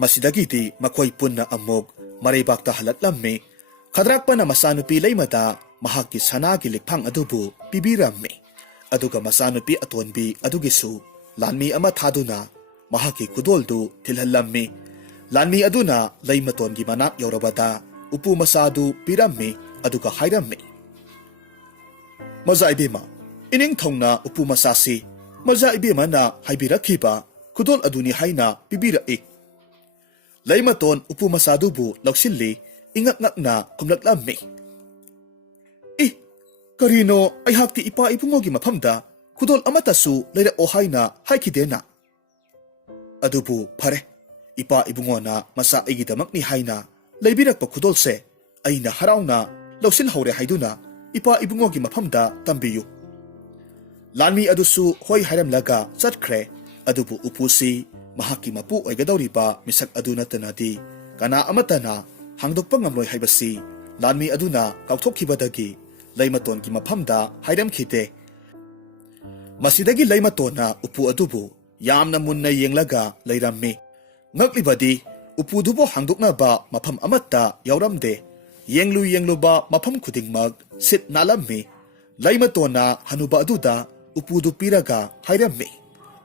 ꯃꯁꯤꯗꯒꯤꯗꯤ ꯃꯈꯣꯏ ꯄꯨꯟꯅ ꯑꯃꯨꯛ ꯃꯔꯩꯕꯥꯛꯇ ꯍꯜꯂꯛꯂꯝꯃꯤ ꯈꯗ꯭ꯔꯥꯛꯄꯅ ꯃꯆꯥꯅꯨꯄꯤ ꯂꯩꯃꯗ ꯃꯍꯥꯛꯀꯤ ꯁꯅꯥꯒꯤ ꯂꯤꯛꯐꯥꯡ ꯑꯗꯨꯕꯨ ꯄꯤꯕꯤꯔꯝꯃꯤ ꯑꯗꯨꯒ ꯃꯆꯥꯅꯨꯄꯤ ꯑꯇꯣꯟꯕꯤ ꯑꯗꯨꯒꯤꯁꯨ ꯂꯥꯟꯃꯤ ꯑꯃ ꯊꯥꯗꯨꯅ ꯃꯍꯥꯛꯀꯤ ꯈꯨꯗꯣꯜꯗꯨ ꯊꯤꯜꯍꯜꯂꯝꯃꯤ ꯂꯥꯟꯃꯤ ꯑꯗꯨꯅ ꯂꯩꯃꯇꯣꯟꯒꯤ ꯃꯅꯥꯛ ꯌꯧꯔꯕꯗ ꯎꯄꯨ ꯃꯆꯥꯗꯨ ꯄꯤꯔꯝꯃꯤ ꯑꯗꯨꯒ ꯍꯥꯏꯔꯝꯃꯤ ꯃꯖꯥ ꯏꯕꯦꯝꯃ ꯏꯅꯤꯡꯊꯧꯅ ꯎꯄꯨ ꯃꯆꯥꯁꯤ ꯃꯖꯥ ꯏꯕꯦꯝꯃꯅ ꯍꯥꯏꯕꯤꯔꯛꯈꯤꯕ ꯈꯨꯗꯣꯜ ꯑꯗꯨꯅꯤ ꯍꯥꯏꯅ ꯄꯤꯕꯤꯔꯛꯏ ꯂꯩꯃꯇꯣꯟ ꯎꯄꯨ ꯃꯆꯥꯗꯨꯕꯨ ꯂꯧꯁꯤꯜꯂꯤ ꯏꯉꯛ ꯉꯛꯅ ꯈꯨꯝꯂꯛꯂꯝꯃꯤ ꯀꯔꯤꯅꯣ ꯑꯩꯍꯥꯛꯇꯤ ꯏꯄꯥ ꯏꯕꯨꯡꯉꯣꯒꯤ ꯃꯐꯝꯗ ꯈꯨꯗꯣꯜ ꯑꯃꯠꯇꯁꯨ ꯂꯩꯔꯛꯑꯣ ꯍꯥꯏꯅ ꯍꯥꯏꯈꯤꯗꯦꯅ ꯑꯗꯨꯕꯨ ꯐꯔꯦ ꯏꯄꯥ ꯏꯕꯨꯡꯉꯣꯅ ꯃꯆꯥ ꯑꯩꯒꯤꯗꯃꯛꯅꯤ ꯍꯥꯏꯅ ꯂꯩꯕꯤꯔꯛꯄ ꯈꯨꯗꯣꯜꯁꯦ ꯑꯩꯅ ꯍꯔꯥꯎꯅ ꯂꯧꯁꯤꯜꯍꯧꯔꯦ ꯍꯥꯏꯗꯨꯅ ꯏꯄꯥ ꯏꯕꯨꯡꯉꯣꯒꯤ ꯃꯐꯝꯗ ꯇꯝꯕꯤꯌꯨ ꯂꯥꯟꯃꯤ ꯑꯗꯨꯁꯨ ꯍꯣꯏ ꯍꯥꯏꯔꯝꯂꯒ ꯆꯠꯈ꯭ꯔꯦ ꯑꯗꯨꯕꯨ ꯎꯄꯨꯁꯤ ꯃꯍꯥꯛꯀꯤ ꯃꯄꯨ ꯑꯣꯏꯒꯗꯧꯔꯤꯕ ꯃꯤꯁꯛ ꯑꯗꯨ ꯅꯠꯇꯅꯗꯤ ꯀꯅꯥ ꯑꯃꯠꯇꯅ ꯍꯥꯡꯗꯣꯛꯄ ꯉꯝꯂꯣꯏ ꯍꯥꯏꯕꯁꯤ ꯂꯥꯟꯃꯤ ꯑꯗꯨꯅ ꯀꯥꯎꯊꯣꯛꯈꯤꯕꯗꯒꯤ ꯂꯩꯃꯇꯣꯟꯒꯤ ꯃꯐꯝꯗ ꯍꯥꯏꯔꯝꯈꯤꯗꯦ ꯃꯁꯤꯗꯒꯤ ꯂꯩꯃꯇꯣꯟꯅ ꯎꯄꯨ ꯑꯗꯨꯕꯨ ꯌꯥꯝꯅ ꯃꯨꯟꯅ ꯌꯦꯡꯂꯒ ꯂꯩꯔꯝꯃꯤ ꯉꯛꯂꯤꯕꯗꯤ ꯎꯄꯨꯗꯨꯕꯨ ꯍꯥꯡꯗꯣꯛꯅꯕ ꯃꯐꯝ ꯑꯃꯠꯇ ꯌꯥꯎꯔꯝꯗꯦ ꯌꯦꯡꯂꯨꯕ ꯃꯐꯝ ꯈꯨꯗꯤꯡꯃꯛ ꯁꯤꯠ ꯅꯥꯜꯂꯝꯃꯤ ꯂꯩꯃꯇꯣꯟꯅ ꯍꯅꯨꯕ ꯑꯗꯨꯗ ꯎꯄꯨꯗꯨ ꯄꯤꯔꯒ ꯍꯥꯏꯔꯝꯃꯤ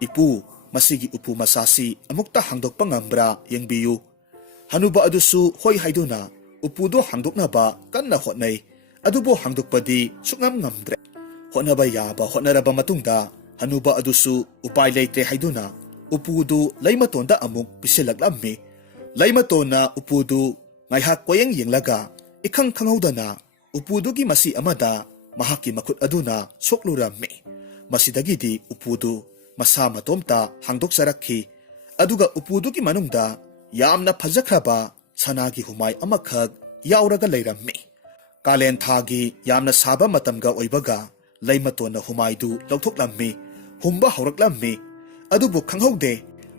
ꯏꯄꯨ ꯃꯁꯤꯒꯤ ꯎꯄꯨ ꯃꯆꯥꯁꯤ ꯑꯃꯨꯛꯇ ꯍꯥꯡꯗꯣꯛꯄ ꯉꯝꯕ꯭ꯔꯥ ꯌꯦꯡꯕꯤꯌꯨ ꯍꯅꯨꯕ ꯑꯗꯨꯁꯨ ꯍꯣꯏ ꯍꯥꯏꯗꯨꯅ ꯎꯄꯨꯗꯨ ꯍꯥꯡꯗꯣꯛꯅꯕ ꯀꯟꯅ ꯍꯣꯠꯅꯩ ꯑꯗꯨꯕꯨ ꯍꯥꯡꯗꯣꯛꯄꯗꯤ ꯁꯨꯡꯉꯝ ꯉꯝꯗ꯭ꯔꯦ ꯍꯣꯠꯅꯕ ꯌꯥꯕ ꯍꯣꯠꯅꯔꯕ ꯃꯇꯨꯡꯗ ꯍꯅꯨꯕ ꯑꯗꯨꯁꯨ ꯎꯄꯥꯏ ꯂꯩꯇ꯭ꯔꯦ ꯍꯥꯏꯗꯨꯅ ꯎꯄꯨꯗꯨ ꯂꯩꯃꯇꯣꯟꯗ ꯑꯃꯨꯛ ꯄꯤꯁꯤꯜꯂꯛꯂꯝꯃꯤ ꯂꯩꯃꯇꯣꯟꯅ ꯎꯄꯨꯗꯨ ꯉꯥꯏꯍꯥꯛ ꯀꯣꯌꯦꯡ ꯌꯦꯡꯂꯒ ꯏꯈꯪ ꯈꯪꯍꯧꯗꯅ ꯎꯄꯨꯗꯨꯒꯤ ꯃꯁꯤ ꯑꯃꯗ ꯃꯍꯥꯛꯀꯤ ꯃꯈꯨꯠ ꯑꯗꯨꯅ ꯁꯣꯛꯂꯨꯔꯝꯃꯤ ꯃꯁꯤꯗꯒꯤꯗꯤ ꯎꯄꯨꯗꯨ ꯃꯁꯥ ꯃꯇꯣꯝꯇ ꯍꯥꯡꯗꯣꯛꯆꯔꯛꯈꯤ ꯑꯗꯨꯒ ꯎꯄꯨꯗꯨꯒꯤ ꯃꯅꯨꯡꯗ ꯌꯥꯝꯅ ꯐꯖꯈ꯭ꯔꯕ ꯁꯅꯥꯒꯤ ꯍꯨꯃꯥꯏ ꯑꯃꯈꯛ ꯌꯥꯎꯔꯒ ꯂꯩꯔꯝꯃꯤ ꯀꯥꯂꯦꯟ ꯊꯥꯒꯤ ꯌꯥꯝꯅ ꯁꯥꯕ ꯃꯇꯝꯒ ꯑꯣꯏꯕꯒ ꯂꯩꯃꯇꯣꯟꯅ ꯍꯨꯃꯥꯏꯗꯨ ꯂꯧꯊꯣꯛꯂꯝꯃꯤ ꯍꯨꯝꯕ ꯍꯧꯔꯛꯂꯝꯃꯤ ꯑꯗꯨꯕꯨ ꯈꯪꯍꯧꯗꯦ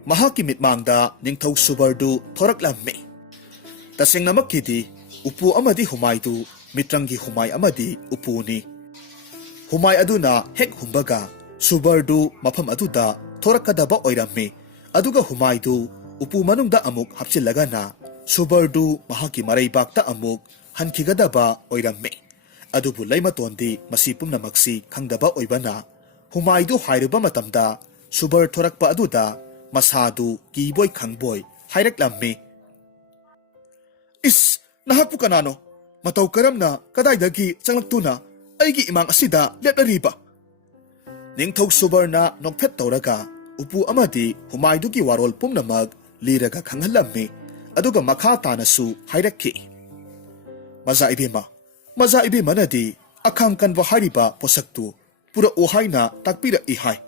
ꯃꯍꯥꯛꯀꯤ ꯃꯤꯠꯃꯥꯡꯗ ꯅꯤꯡꯊꯧ ꯁꯨꯕꯔꯗꯨ ꯊꯣꯔꯛꯂꯝꯃꯤ ꯇꯁꯦꯡꯅꯃꯛꯀꯤꯗꯤ ꯎꯄꯨ ꯑꯃꯗꯤ ꯍꯨꯃꯥꯏꯗꯨ ꯃꯤꯇ꯭ꯔꯪꯒꯤ ꯍꯨꯃꯥꯏ ꯑꯃꯗꯤ ꯎꯄꯨꯅꯤ ꯍꯨꯃꯥꯏ ꯑꯗꯨꯅ ꯍꯦꯛ ꯍꯨꯝꯕꯒ ꯁꯨꯕꯔꯗꯨ ꯃꯐꯝ ꯑꯗꯨꯗ ꯊꯣꯔꯛꯀꯗꯕ ꯑꯣꯏꯔꯝꯃꯤ ꯑꯗꯨꯒ ꯍꯨꯃꯥꯏꯗꯨ ꯎꯄꯨ ꯃꯅꯨꯡꯗ ꯑꯃꯨꯛ ꯍꯥꯞꯆꯤꯜꯂꯒꯅ ꯁꯨꯕꯔꯗꯨ ꯃꯍꯥꯛꯀꯤ ꯃꯔꯩꯕꯥꯛꯇ ꯑꯃꯨꯛ ꯍꯟꯈꯤꯒꯗꯕ ꯑꯣꯏꯔꯝꯃꯤ ꯑꯗꯨꯕꯨ ꯂꯩꯃꯇꯣꯟꯗꯤ ꯃꯁꯤ ꯄꯨꯝꯅꯃꯛꯁꯤ ꯈꯪꯗꯕ ꯑꯣꯏꯕꯅ ꯍꯨꯃꯥꯏꯗꯨ ꯍꯥꯏꯔꯨꯕ ꯃꯇꯝꯗ ꯁꯨꯕꯔ ꯊꯣꯔꯛꯄ ꯑꯗꯨꯗ ꯃꯁꯥꯗꯨ ꯀꯤꯕꯣꯏ ꯈꯪꯕꯣꯏ ꯍꯥꯏꯔꯛꯂꯝꯃꯤ ꯅꯍꯥꯛꯄꯨ ꯀꯅꯥꯅꯣ ꯃꯇꯧ ꯀꯔꯝꯅ ꯀꯗꯥꯏꯗꯒꯤ ꯆꯪꯂꯛꯇꯨꯅ ꯑꯩꯒꯤ ꯏꯃꯥꯡ ꯑꯁꯤꯗ ꯂꯦꯞꯂꯔꯤꯕ ꯅꯤꯡꯊꯧ ꯁꯨꯕꯔꯅ ꯅꯣꯛꯐꯦꯠ ꯇꯧꯔꯒ ꯎꯄꯨ ꯑꯃꯗꯤ ꯍꯨꯃꯥꯏꯗꯨꯒꯤ ꯋꯥꯔꯣꯜ ꯄꯨꯝꯅꯃꯛ ꯂꯤꯔꯒ ꯈꯪꯍꯜꯂꯝꯃꯤ ꯑꯗꯨꯒ ꯃꯈꯥ ꯇꯥꯅꯁꯨ ꯍꯥꯏꯔꯛꯈꯤ ꯃꯖꯥ ꯏꯕꯦꯝꯃꯅꯗꯤ ꯑꯈꯥꯡ ꯀꯟꯕ ꯍꯥꯏꯔꯤꯕ ꯄꯣꯠꯁꯛꯇꯨ ꯄꯨꯔꯛꯎ ꯍꯥꯏꯅ ꯇꯥꯛꯄꯤꯔꯛꯏ ꯍꯥꯏ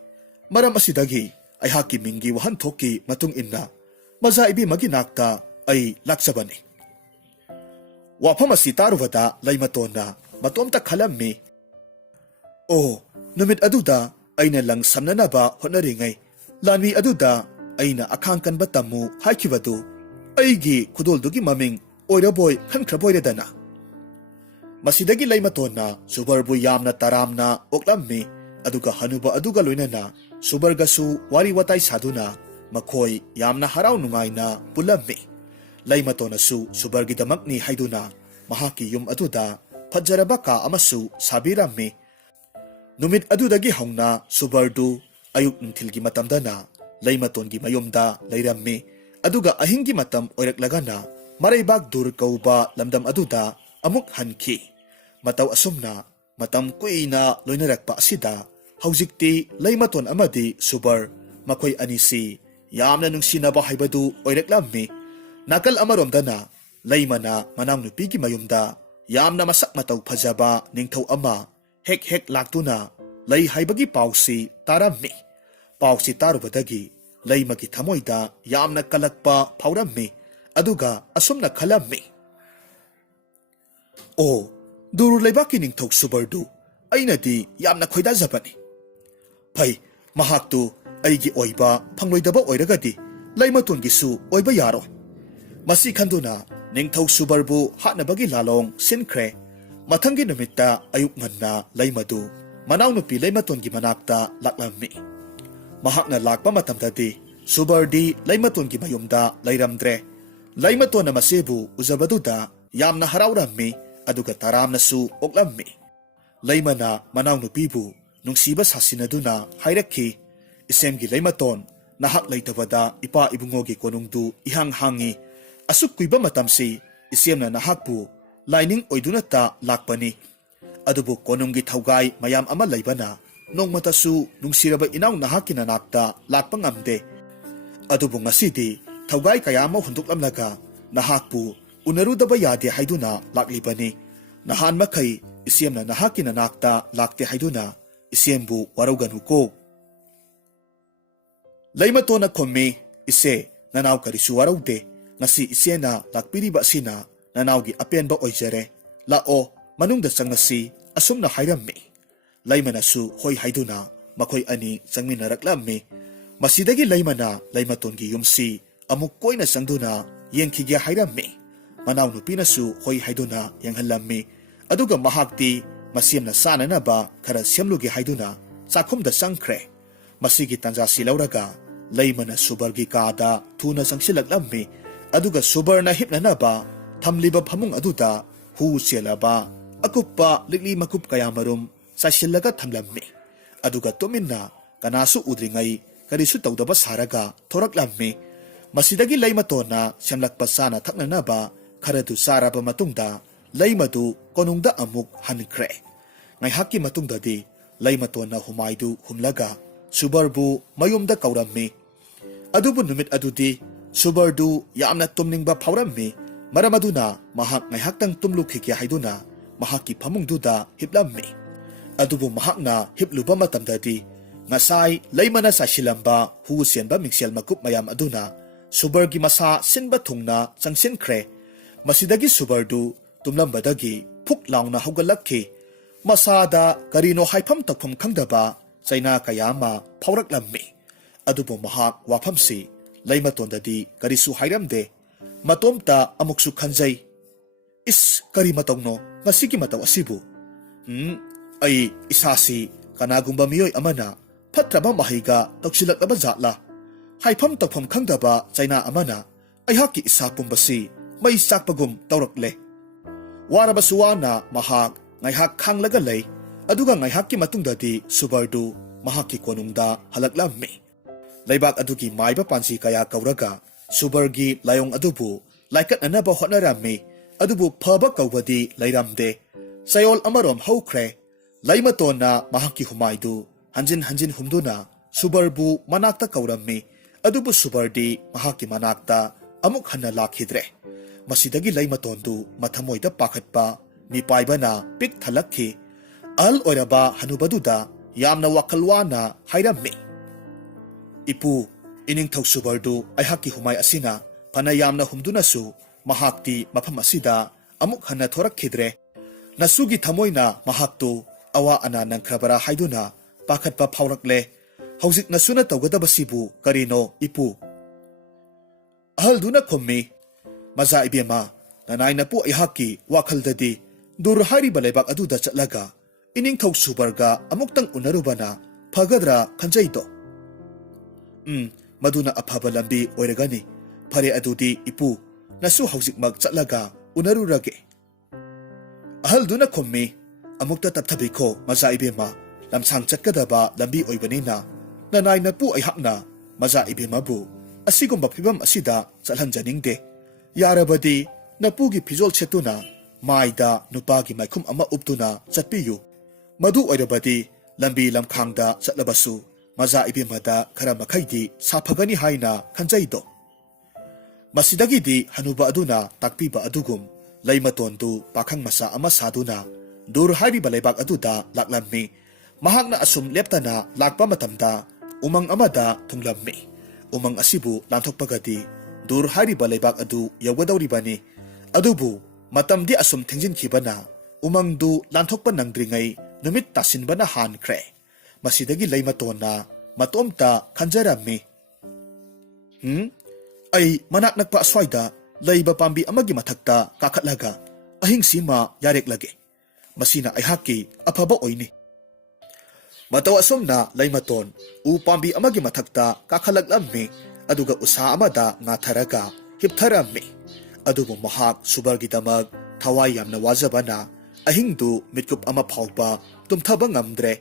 ꯃꯔꯝ ꯑꯁꯤꯗꯒꯤ ꯑꯩꯍꯥꯛꯀꯤ ꯃꯤꯡꯒꯤ ꯋꯥꯍꯟꯊꯣꯛꯀꯤ ꯃꯇꯨꯡ ꯏꯟꯅ ꯃꯖꯥ ꯏꯕꯦꯝꯃꯒꯤ ꯅꯥꯛꯇ ꯑꯩ ꯂꯥꯛꯆꯕꯅꯤ ꯋꯥꯐꯝ ꯑꯁꯤ ꯇꯥꯔꯨꯕꯗ ꯂꯩꯃꯇꯣꯟꯅ ꯃꯇꯣꯝꯇ ꯈꯜꯂꯝꯃꯤ ꯅꯨꯃꯤꯠ ꯑꯗꯨꯗ ꯑꯩꯅ ꯂꯪ ꯁꯝꯅꯅꯕ ꯍꯣꯠꯅꯔꯤꯉꯩ ꯂꯥꯟꯃꯤ ꯑꯗꯨꯗ ꯑꯩꯅ ꯑꯈꯥꯡ ꯀꯟꯕ ꯇꯝꯃꯨ ꯍꯥꯏꯈꯤꯕꯗꯨ ꯑꯩꯒꯤ ꯈꯨꯗꯣꯜꯗꯨꯒꯤ ꯃꯃꯤꯡ ꯑꯣꯏꯔꯕꯣꯏ ꯈꯟꯈ꯭ꯔꯕꯣꯏꯔꯗꯅ꯫ ꯃꯁꯤꯗꯒꯤ ꯂꯩꯃꯇꯣꯟꯅ ꯁꯨꯕꯔꯕꯨ ꯌꯥꯝꯅ ꯇꯔꯥꯝꯅ ꯑꯣꯛꯂꯝꯃꯤ ꯑꯗꯨꯒ ꯍꯅꯨꯕ ꯑꯗꯨꯒ ꯂꯣꯏꯅꯅ ꯁꯨꯕꯔꯒꯁꯨ ꯋꯥꯔꯤ ꯋꯥꯇꯥꯏ ꯁꯥꯗꯨꯅ ꯃꯈꯣꯏ ꯌꯥꯝꯅ ꯍꯔꯥꯎ ꯅꯨꯡꯉꯥꯏꯅ ꯄꯨꯜꯂꯝꯃꯤ꯫ ꯂꯩꯃꯇꯣꯟꯅꯁꯨ ꯁꯨꯕꯔꯒꯤꯗꯃꯛꯅꯤ ꯍꯥꯏꯗꯨꯅ ꯃꯍꯥꯛꯀꯤ ꯌꯨꯝ ꯑꯗꯨꯗ ꯐꯖꯔꯕ ꯀꯥ ꯑꯃꯁꯨ ꯁꯥꯕꯤꯔꯝꯃꯤ꯫ ꯅꯨꯃꯤꯠ ꯑꯗꯨꯗꯒꯤ ꯍꯧꯅ ꯁꯨꯕꯔꯗꯨ ꯑꯌꯨꯛ ꯅꯨꯡꯊꯤꯜꯒꯤ ꯃꯇꯝꯗꯅ ꯂꯩꯃꯇꯣꯟꯒꯤ ꯃꯌꯨꯝꯗ ꯂꯩꯔꯝꯃꯤ ꯑꯗꯨꯒ ꯑꯍꯤꯡꯒꯤ ꯃꯇꯝ ꯑꯣꯏꯔꯛꯂꯒꯅ ꯃꯔꯩꯕꯥꯛ ꯗꯨꯔ ꯀꯧꯕ ꯂꯝꯗꯝ ꯑꯗꯨꯗ ꯑꯃꯨꯛ ꯍꯟꯈꯤ꯫ ꯃꯇꯧ ꯑꯁꯨꯝꯅ ꯃꯇꯝ ꯀꯨꯏꯅ ꯂꯣꯏꯅꯔꯛꯄ ꯑꯁꯤꯗ ꯍꯧꯖꯤꯛꯇꯤ ꯂꯩꯃꯇꯣꯟ ꯑꯃꯗꯤ ꯁꯨꯕꯔ ꯃꯈꯣꯏ ꯑꯅꯤꯁꯤ ꯌꯥꯝꯅ ꯅꯨꯡꯁꯤꯅꯕ ꯍꯥꯏꯕꯗꯨ ꯑꯣꯏꯔꯛꯂꯝꯃꯤ꯫ ꯅꯥꯀꯜ ꯑꯃꯔꯣꯝꯗꯅ ꯂꯩꯃꯅ ꯃꯅꯥꯎꯅꯨꯄꯤꯒꯤ ꯃꯌꯨꯝꯗ ꯌꯥꯝꯅ ꯃꯁꯛ ꯃꯇꯧ ꯐꯖꯕ ꯅꯤꯡꯊꯧ ꯑꯃ ꯍꯦꯛ ꯍꯦꯛ ꯂꯥꯛꯇꯨꯅ ꯂꯩ ꯍꯥꯏꯕꯒꯤ ꯄꯥꯎꯁꯤ ꯇꯥꯔꯝꯃꯤ꯫ ꯄꯥꯎꯁꯤ ꯇꯥꯔꯨꯕꯗꯒꯤ ꯂꯩꯃꯒꯤ ꯊꯃꯣꯏꯗ ꯌꯥꯝꯅ ꯀꯂꯛꯄ ꯐꯥꯎꯔꯝꯃꯤ ꯑꯗꯨꯒ ꯑꯁꯨꯝꯅ ꯈꯜꯂꯝꯃꯤ, ꯑꯣ, ꯗꯨꯔ ꯂꯩꯕꯥꯛꯀꯤ ꯅꯤꯡꯊꯧ ꯁꯨꯕꯔꯗꯨ ꯑꯩꯅꯗꯤ ꯌꯥꯝꯅ ꯈꯣꯏꯗꯥꯖꯕꯅꯤ꯫ ꯐꯩ, ꯃꯍꯥꯛꯇꯨ ꯑꯩꯒꯤ ꯑꯣꯏꯕ ꯐꯪꯂꯣꯏꯗꯕ ꯑꯣꯏꯔꯒꯗꯤ ꯂꯩꯃꯇꯣꯟꯒꯤꯁꯨ ꯑꯣꯏꯕ ꯌꯥꯔꯣꯏ꯫ ꯃꯁꯤ ꯈꯟꯗꯨꯅ ꯅꯤꯡꯊꯧ ꯁꯨꯕꯔꯕꯨ ꯍꯥꯠꯅꯕꯒꯤ ꯂꯥꯂꯣꯡ ꯁꯤꯟꯈ꯭ꯔꯦ꯫ ꯃꯊꯪꯒꯤ ꯅꯨꯃꯤꯠꯇ ꯑꯌꯨꯛ ꯉꯟꯅ ꯂꯩꯃꯗꯨ ꯃꯅꯥꯎꯅꯨꯄꯤ ꯂꯩꯃꯇꯣꯟꯒꯤ ꯃꯅꯥꯛꯇ ꯂꯥꯛꯂꯝꯃꯤ꯫ ꯃꯍꯥꯛꯅ ꯂꯥꯛꯄ ꯃꯇꯝꯗꯗꯤ ꯁꯨꯕꯔꯗꯤ ꯂꯩꯃꯇꯣꯟꯒꯤ ꯃꯌꯨꯝꯗ ꯂꯩꯔꯝꯗ꯭ꯔꯦ꯫ ꯂꯩꯃꯇꯣꯟꯅ ꯃꯁꯤꯕꯨ ꯎꯖꯕꯗꯨꯗ ꯌꯥꯝꯅ ꯍꯔꯥꯎꯔꯝꯃꯤ ꯑꯗꯨꯒ ꯇꯔꯥꯝꯅꯁꯨ ꯑꯣꯛꯂꯝꯃꯤ꯫ ꯂꯩꯃꯅ ꯃꯅꯥꯎꯅꯨꯄꯤꯕꯨ ꯅꯨꯡꯁꯤꯕ ꯁꯥꯁꯤꯟꯅꯗꯨꯅ ꯍꯥꯏꯔꯛꯈꯤ, ꯏꯁꯦꯝꯒꯤ ꯂꯩꯃꯇꯣꯟ, ꯅꯍꯥꯛ ꯂꯩꯇꯕꯗ ꯏꯄꯥ ꯏꯕꯨꯡꯉꯣꯒꯤ ꯀꯣꯅꯨꯡꯗꯨ ꯏꯍꯥꯡ ꯍꯥꯡꯉꯤ꯫ ꯑꯁꯨꯛ ꯀꯨꯏꯕ ꯃꯇꯝꯁꯤ ꯏꯆꯦꯝꯅ ꯅꯍꯥꯛꯄꯨ ꯂꯥꯏꯅꯤꯡ ꯑꯣꯏꯗꯨꯅꯇ ꯂꯥꯛꯄꯅꯤ꯫ ꯑꯗꯨꯕꯨ ꯀꯣꯅꯨꯡꯒꯤ ꯊꯧꯒꯥꯏ ꯃꯌꯥꯝ ꯑꯃ ꯂꯩꯕꯅ ꯅꯣꯡꯃꯇꯁꯨ ꯅꯨꯡꯁꯤꯔꯕ ꯏꯅꯥꯎ ꯅꯍꯥꯛꯀꯤ ꯅꯅꯥꯛꯇ ꯂꯥꯛꯄ ꯉꯝꯗꯦ꯫ ꯑꯗꯨꯕꯨ ꯉꯁꯤꯗꯤ ꯊꯧꯒꯥꯏ ꯀꯌꯥ ꯑꯃ ꯍꯨꯟꯗꯣꯛꯂꯝꯂꯒ ꯅꯍꯥꯛꯄꯨ ꯎꯅꯔꯨꯗꯕ ꯌꯥꯗꯦ ꯍꯥꯏꯗꯨꯅ ꯂꯥꯛꯂꯤꯕꯅꯤ꯫ ꯅꯍꯥꯟ ꯃꯈꯩ ꯏꯆꯦꯝꯅ ꯅꯍꯥꯛꯀꯤ ꯅꯅꯥꯛꯇ ꯂꯥꯛꯇꯦ ꯍꯥꯏꯗꯨꯅ ꯏꯆꯦꯝꯕꯨ ꯋꯥꯔꯧꯒꯅꯨꯀꯣ꯫ ꯂꯩꯃꯇꯣꯟꯅ ꯈꯨꯝꯃꯤ, ꯏꯆꯦ, ꯅꯅꯥꯎ ꯀꯔꯤꯁꯨ ꯋꯥꯔꯧꯗꯦ꯫ ꯉꯁꯤ ꯏꯆꯦꯅ ꯂꯥꯛꯄꯤꯔꯤꯕ ꯑꯁꯤꯅ ꯅꯅꯥꯎꯒꯤ ꯑꯄꯦꯟꯕ ꯑꯣꯏꯖꯔꯦ꯫ ꯂꯥꯛꯑꯣ, ꯃꯅꯨꯡꯗ ꯆꯪꯉꯁꯤ, ꯑꯁꯨꯝꯅ ꯍꯥꯏꯔꯝꯃꯤ꯫ ꯂꯩꯃꯅꯁꯨ ꯍꯣꯏ ꯍꯥꯏꯗꯨꯅ ꯃꯈꯣꯏ ꯑꯅꯤ ꯆꯪꯃꯤꯟꯅꯔꯛꯂꯝꯃꯤ꯫ ꯃꯁꯤꯗꯒꯤ ꯂꯩꯃꯅ ꯂꯩꯃꯇꯣꯟꯒꯤ ꯌꯨꯝꯁꯤ ꯑꯃꯨꯛ ꯀꯣꯏꯅ ꯆꯪꯗꯨꯅ ꯌꯦꯡꯈꯤꯒꯦ ꯍꯥꯏꯔꯝꯃꯤ꯫ ꯃꯅꯥꯎꯅꯨꯄꯤꯅꯁꯨ ꯍꯣꯏ ꯍꯥꯏꯗꯨꯅ ꯌꯦꯡꯍꯜꯂꯝꯃꯤ ꯑꯗꯨꯒ ꯃꯍꯥꯛꯇꯤ ꯃꯁꯦꯝꯅ ꯆꯥꯅꯅꯕ ꯈꯔ ꯁꯦꯝꯂꯨꯒꯦ ꯍꯥꯏꯗꯨꯅ ꯆꯥꯛꯈꯨꯝꯗ ꯆꯪꯈ꯭ꯔꯦ꯫ ꯃꯁꯤꯒꯤ ꯇꯥꯟꯖꯥꯁꯤ ꯂꯧꯔꯒ ꯂꯩꯃꯅ ꯁꯨꯕꯔꯒꯤ ꯀꯥꯗ ꯊꯨꯅ ꯆꯪꯁꯤꯜꯂꯛꯂꯝꯃꯤ ꯑꯗꯨꯒ ꯁꯨꯕꯔꯅ ꯍꯤꯞꯅꯅꯕ ꯊꯝꯂꯤꯕ ꯐꯃꯨꯡ ꯑꯗꯨꯗ ꯍꯨ ꯆꯦꯜꯂꯕ ꯑꯀꯨꯞꯄ ꯂꯤꯛꯂꯤ ꯃꯀꯨꯞ ꯀꯌꯥꯃꯔꯨꯝ ꯆꯥꯏꯁꯤꯜꯂꯒ ꯊꯝꯂꯝꯃꯤ ꯑꯗꯨꯒ ꯇꯨꯃꯤꯟꯅ ꯀꯅꯥꯁꯨ ꯎꯗ꯭ꯔꯤꯉꯩ ꯀꯔꯤꯁꯨ ꯇꯧꯗꯕ ꯁꯥꯔꯒ ꯊꯣꯔꯛꯂꯝꯃꯤ꯫ ꯃꯁꯤꯗꯒꯤ ꯂꯩꯃꯇꯣꯟꯅ ꯁꯦꯝꯂꯛꯄ ꯆꯥꯅ ꯊꯛꯅꯅꯕ ꯈꯔꯗꯨ ꯆꯥꯔꯕ ꯃꯇꯨꯡꯗ ꯂꯩꯃꯗꯨ ꯀꯣꯅꯨꯡꯗ ꯑꯃꯨꯛ ꯍꯟꯈ꯭ꯔꯦ꯫ ꯉꯥꯏꯍꯥꯛꯀꯤ ꯃꯇꯨꯡꯗꯗꯤ ꯂꯩꯃꯇꯣꯟꯅ ꯍꯨꯃꯥꯏꯗꯨ ꯍꯨꯝꯂꯒ ꯁꯨꯕꯔꯕꯨ ꯃꯌꯨꯝꯗ ꯀꯧꯔꯝꯃꯤ꯫ ꯑꯗꯨꯕꯨ ꯅꯨꯃꯤꯠ ꯑꯗꯨꯗꯤ ꯁꯨꯕꯔꯗꯨ ꯌꯥꯝꯅ ꯇꯨꯝꯅꯤꯡꯕ ꯐꯥꯎꯔꯝꯃꯤ꯫ ꯃꯔꯝ ꯑꯗꯨꯅ ꯃꯍꯥꯛ ꯉꯥꯏꯍꯥꯛꯇꯪ ꯇꯨꯝꯂꯨꯈꯤꯒꯦ ꯍꯥꯏꯗꯨꯅ ꯃꯍꯥꯛꯀꯤ ꯐꯃꯨꯡꯗꯨꯗ ꯍꯤꯞꯂꯝꯃꯤ꯫ ꯑꯗꯨꯕꯨ ꯃꯍꯥꯛꯅ ꯍꯤꯞꯂꯨꯕ ꯃꯇꯝꯗꯗꯤ ꯉꯁꯥꯏ ꯂꯩꯃꯅ ꯆꯥꯏꯁꯤꯜꯂꯝꯕ ꯍꯨ ꯆꯦꯟꯕ ꯃꯤꯡꯁꯦꯜ ꯃꯀꯨꯞ ꯃꯌꯥꯝ ꯑꯗꯨꯅ ꯁꯨꯕꯔꯒꯤ ꯃꯁꯥ ꯁꯤꯟꯕ ꯊꯨꯡꯅ ꯆꯪꯁꯤꯟꯈ꯭ꯔꯦ꯫ ꯃꯁꯤꯗꯒꯤ ꯁꯨꯕꯔꯗꯨ ꯇꯨꯝꯂꯝꯕꯗꯒꯤ ꯐꯨꯛ ꯂꯥꯎꯅ ꯍꯧꯒꯠꯂꯛꯈꯤ꯫ ꯃꯁꯥꯗ ꯀꯔꯤꯅꯣ ꯍꯥꯏꯐꯝ ꯇꯧꯐꯝ ꯈꯪꯗꯕ ꯆꯩꯅꯥ ꯀꯌꯥ ꯑꯃ ꯐꯥꯎꯔꯛꯂꯝꯃꯤ꯫ ꯑꯗꯨꯕꯨ ꯃꯍꯥꯛ ꯋꯥꯐꯝꯁꯤ ꯂꯩꯃꯇꯣꯟꯗꯗꯤ ꯀꯔꯤꯁꯨ ꯍꯥꯏꯔꯝꯗꯦ꯫ ꯃꯇꯣꯝꯇ ꯑꯃꯨꯛꯁꯨ ꯈꯟꯖꯩ, ꯏꯁ, ꯀꯔꯤ ꯃꯇꯧꯅꯣ ꯉꯁꯤꯒꯤ ꯃꯇꯧ ꯑꯁꯤꯕꯨ? ꯑꯩ ꯏꯁꯥꯁꯤ ꯀꯅꯥꯒꯨꯝꯕ ꯃꯤꯑꯣꯏ ꯑꯃꯅ ꯐꯠꯇ꯭ꯔꯕ ꯃꯍꯩꯒ ꯇꯧꯁꯤꯜꯂꯛꯂꯕ ꯖꯥꯠꯂꯥ? ꯍꯥꯏꯐꯝ ꯇꯧꯐꯝ ꯈꯪꯗꯕ ꯆꯩꯅꯥ ꯑꯃꯅ ꯑꯩꯍꯥꯛꯀꯤ ꯏꯁꯥ ꯄꯨꯝꯕꯁꯤ ꯃꯩ ꯆꯥꯛꯄꯒꯨꯝ ꯇꯧꯔꯛꯂꯦ꯫ ꯋꯥꯔꯕꯁꯨ ꯋꯥꯅ ꯃꯍꯥꯛ ꯉꯥꯏꯍꯥꯛ ꯈꯥꯡꯂꯒ ꯂꯩ ꯑꯗꯨꯒ ꯉꯥꯏꯍꯥꯛꯀꯤ ꯃꯇꯨꯡꯗꯗꯤ ꯁꯨꯕꯔꯗꯨ ꯃꯍꯥꯛꯀꯤ ꯀꯣꯅꯨꯡꯗ ꯍꯜꯂꯛꯂꯝꯃꯤ꯫ ꯂꯩꯕꯥꯛ ꯑꯗꯨꯒꯤ ꯃꯥꯏꯕ ꯄꯥꯟꯖꯤ ꯀꯌꯥ ꯀꯧꯔꯒ ꯁꯨꯕꯔꯒꯤ ꯂꯥꯏꯑꯣꯡ ꯑꯗꯨꯕꯨ ꯂꯥꯏꯀꯠꯅꯅꯕ ꯍꯣꯠꯅꯔꯝꯃꯤ ꯑꯗꯨꯕꯨ ꯐꯕ ꯀꯧꯕꯗꯤ ꯂꯩꯔꯝꯗꯦ꯫ ꯆꯌꯣꯜ ꯑꯃꯔꯣꯝ ꯍꯧꯈ꯭ꯔꯦ꯫ ꯂꯩꯃꯇꯣꯟꯅ ꯃꯍꯥꯛꯀꯤ ꯍꯨꯃꯥꯏꯗꯨ ꯍꯟꯖꯤꯟ ꯍꯟꯖꯤꯟ ꯍꯨꯝꯗꯨꯅ ꯁꯨꯕꯔꯕꯨ ꯃꯅꯥꯛꯇ ꯀꯧꯔꯝꯃꯤ ꯑꯗꯨꯕꯨ ꯁꯨꯕꯔꯗꯤ ꯃꯍꯥꯛꯀꯤ ꯃꯅꯥꯛꯇ ꯑꯃꯨꯛ ꯍꯟꯅ ꯂꯥꯛꯈꯤꯗ꯭ꯔꯦ꯫ ꯃꯁꯤꯗꯒꯤ ꯂꯩꯃꯇꯣꯟꯗꯨ ꯃꯊꯃꯣꯏꯗ ꯄꯥꯈꯠꯄ ꯃꯤꯄꯥꯏꯕꯅ ꯄꯤꯛ ꯊꯜꯂꯛꯈꯤ꯫ ꯑꯍꯜ ꯑꯣꯏꯔꯕ ꯍꯅꯨꯕꯗꯨꯗ ꯌꯥꯝꯅ ꯋꯥꯈꯜ ꯋꯥꯅ ꯍꯥꯏꯔꯝꯃꯤ, ꯏꯄꯨ, ꯏꯅꯤꯡꯊꯧ ꯁꯨꯕꯔꯗꯨ ꯑꯩꯍꯥꯛꯀꯤ ꯍꯨꯃꯥꯏ ꯑꯁꯤꯅ ꯐꯅ ꯌꯥꯝꯅ ꯍꯨꯝꯗꯨꯅꯁꯨ ꯃꯍꯥꯛꯇꯤ ꯃꯐꯝ ꯑꯁꯤꯗ ꯑꯃꯨꯛ ꯍꯟꯅ ꯊꯣꯔꯛꯈꯤꯗ꯭ꯔꯦ꯫ ꯅꯁꯨꯒꯤ ꯊꯃꯣꯏꯅ ꯃꯍꯥꯛꯇꯨ ꯑꯋꯥ ꯑꯅꯥ ꯅꯪꯈ꯭ꯔꯕꯔꯥ ꯍꯥꯏꯗꯨꯅ पाखत्पा फाउरक्ले हौजिकना सुना तौगदबसिबु करिनो इपु अहलदुना खुम्मी मजा इबेमा ननाइनपु अहाकी वाखलददी दूर हारिबा लेबाक अदुदा चटलगा इनिंगथौ सुबरगा अमुक्तंग उनरुबना फगद्रा खंजैदो मदुना अफबा लंबी ओइरगनी फरे अदुदी इपु नसु हौजिकमक चटलगा उनरुरगे अहलदुना खुम्मी अमुक्ता तपथबिखो मजा इबेमा लमसांग चटकदबा लंबी ओइबनिना ननाइनपु अहाकना मजा इबेमाबु असिगुम्बा फिबम असिदा चलहंजनिंगदे यारबदी नपुगी फिजोल सेतुना माइदा नुपागी माइखुम अमा उपतुना चटपियु मधु ओइरबदी लंबी लमखांगदा चटलबसु मजा इबेमदा खरा मखैदी साफगनी हाइना खंजैदो मसिदगिदी हनुबा अदुना ताकपीबा अदुगुम लैमतोंदु पाखंग मसा अमा सादुना दूर हारिबा लेबाक अदुदा लाक्लम्मी महाकना असुम लेप्तना लाक्पा मतमदा उमंग अमदा थुंगलम्मी उमंग असिबु लांथोकपगदी दूर हारिबा लेबाक अदु यौगदौरिबानी अदुबु मतमदी असुम थेंजिनखिबना उमंगदु लांथोकपा नंद्रिङै नुमित तासिनबना हानख्रे मसिदगी लैमतोना मतोमता खंजरम्मी अई मनाक नकपा अस्वाइदा लैबा पाम्बी अमगी मथक्ता काखतलगा अहिंसीमा यारेक्लगे मसिना अहाकी अफबा ओइनी मतौ असोमना लैमतोन उ पाम्बी अमगी मथक्ता काखलक्लम्मी अदुगा उसा अमदा नाथरगा हिपथरम्मी अदुबु महाक सुबरगिदमक थवाई यामना वाजबना अहिंदु मिटकुप अमा फाउबा तुमथबा ngamdre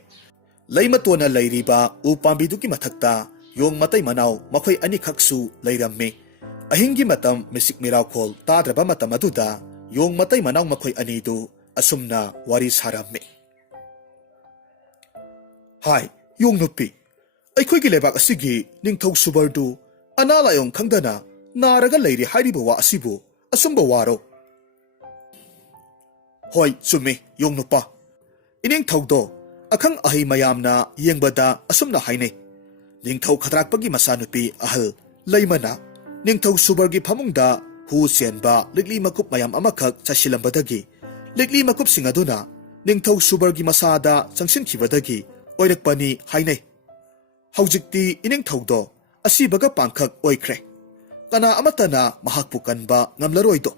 लैमतोना लैरिबा उ पाम्बीदुकी मथक्ता योंग मतै मनाव मखोय अनि खक्सु लैरम्मी अहिंगी मतम मिसिक मिराखोल ताद्रबा मतम अदुदा योंग मतै मनाव मखोय अनिदु असुमना वारी सारम्मी हाय योंग नुपी अखोयगी लेबाक असिगी निंगथौ सुबरदु अना लायोंग खंगदना नारगा लैरि हारिबा वा असिबु असुंबा वारो होय चुम्मी योंग नुपा इनिंगथौदो अखंग अहि मयामना येंगबदा असुमना हाइने निंगथौ खतराकपगी मसानुपी अहल लैमना निंगथौ सुबरगी फमुंगदा हु चेनबा लिकली मकुप मयाम अमखक चसिलंबदगी लिकली मकुप सिंग अदुना निंगथौ सुबरगी मसादा चंगसिनखिबदगी ओइरकपनी हाइने हौजिकती इनिंगथौदो असिबगा पांखक ओइख्रे कना अमतना महाकपु कनबा ngamlaroido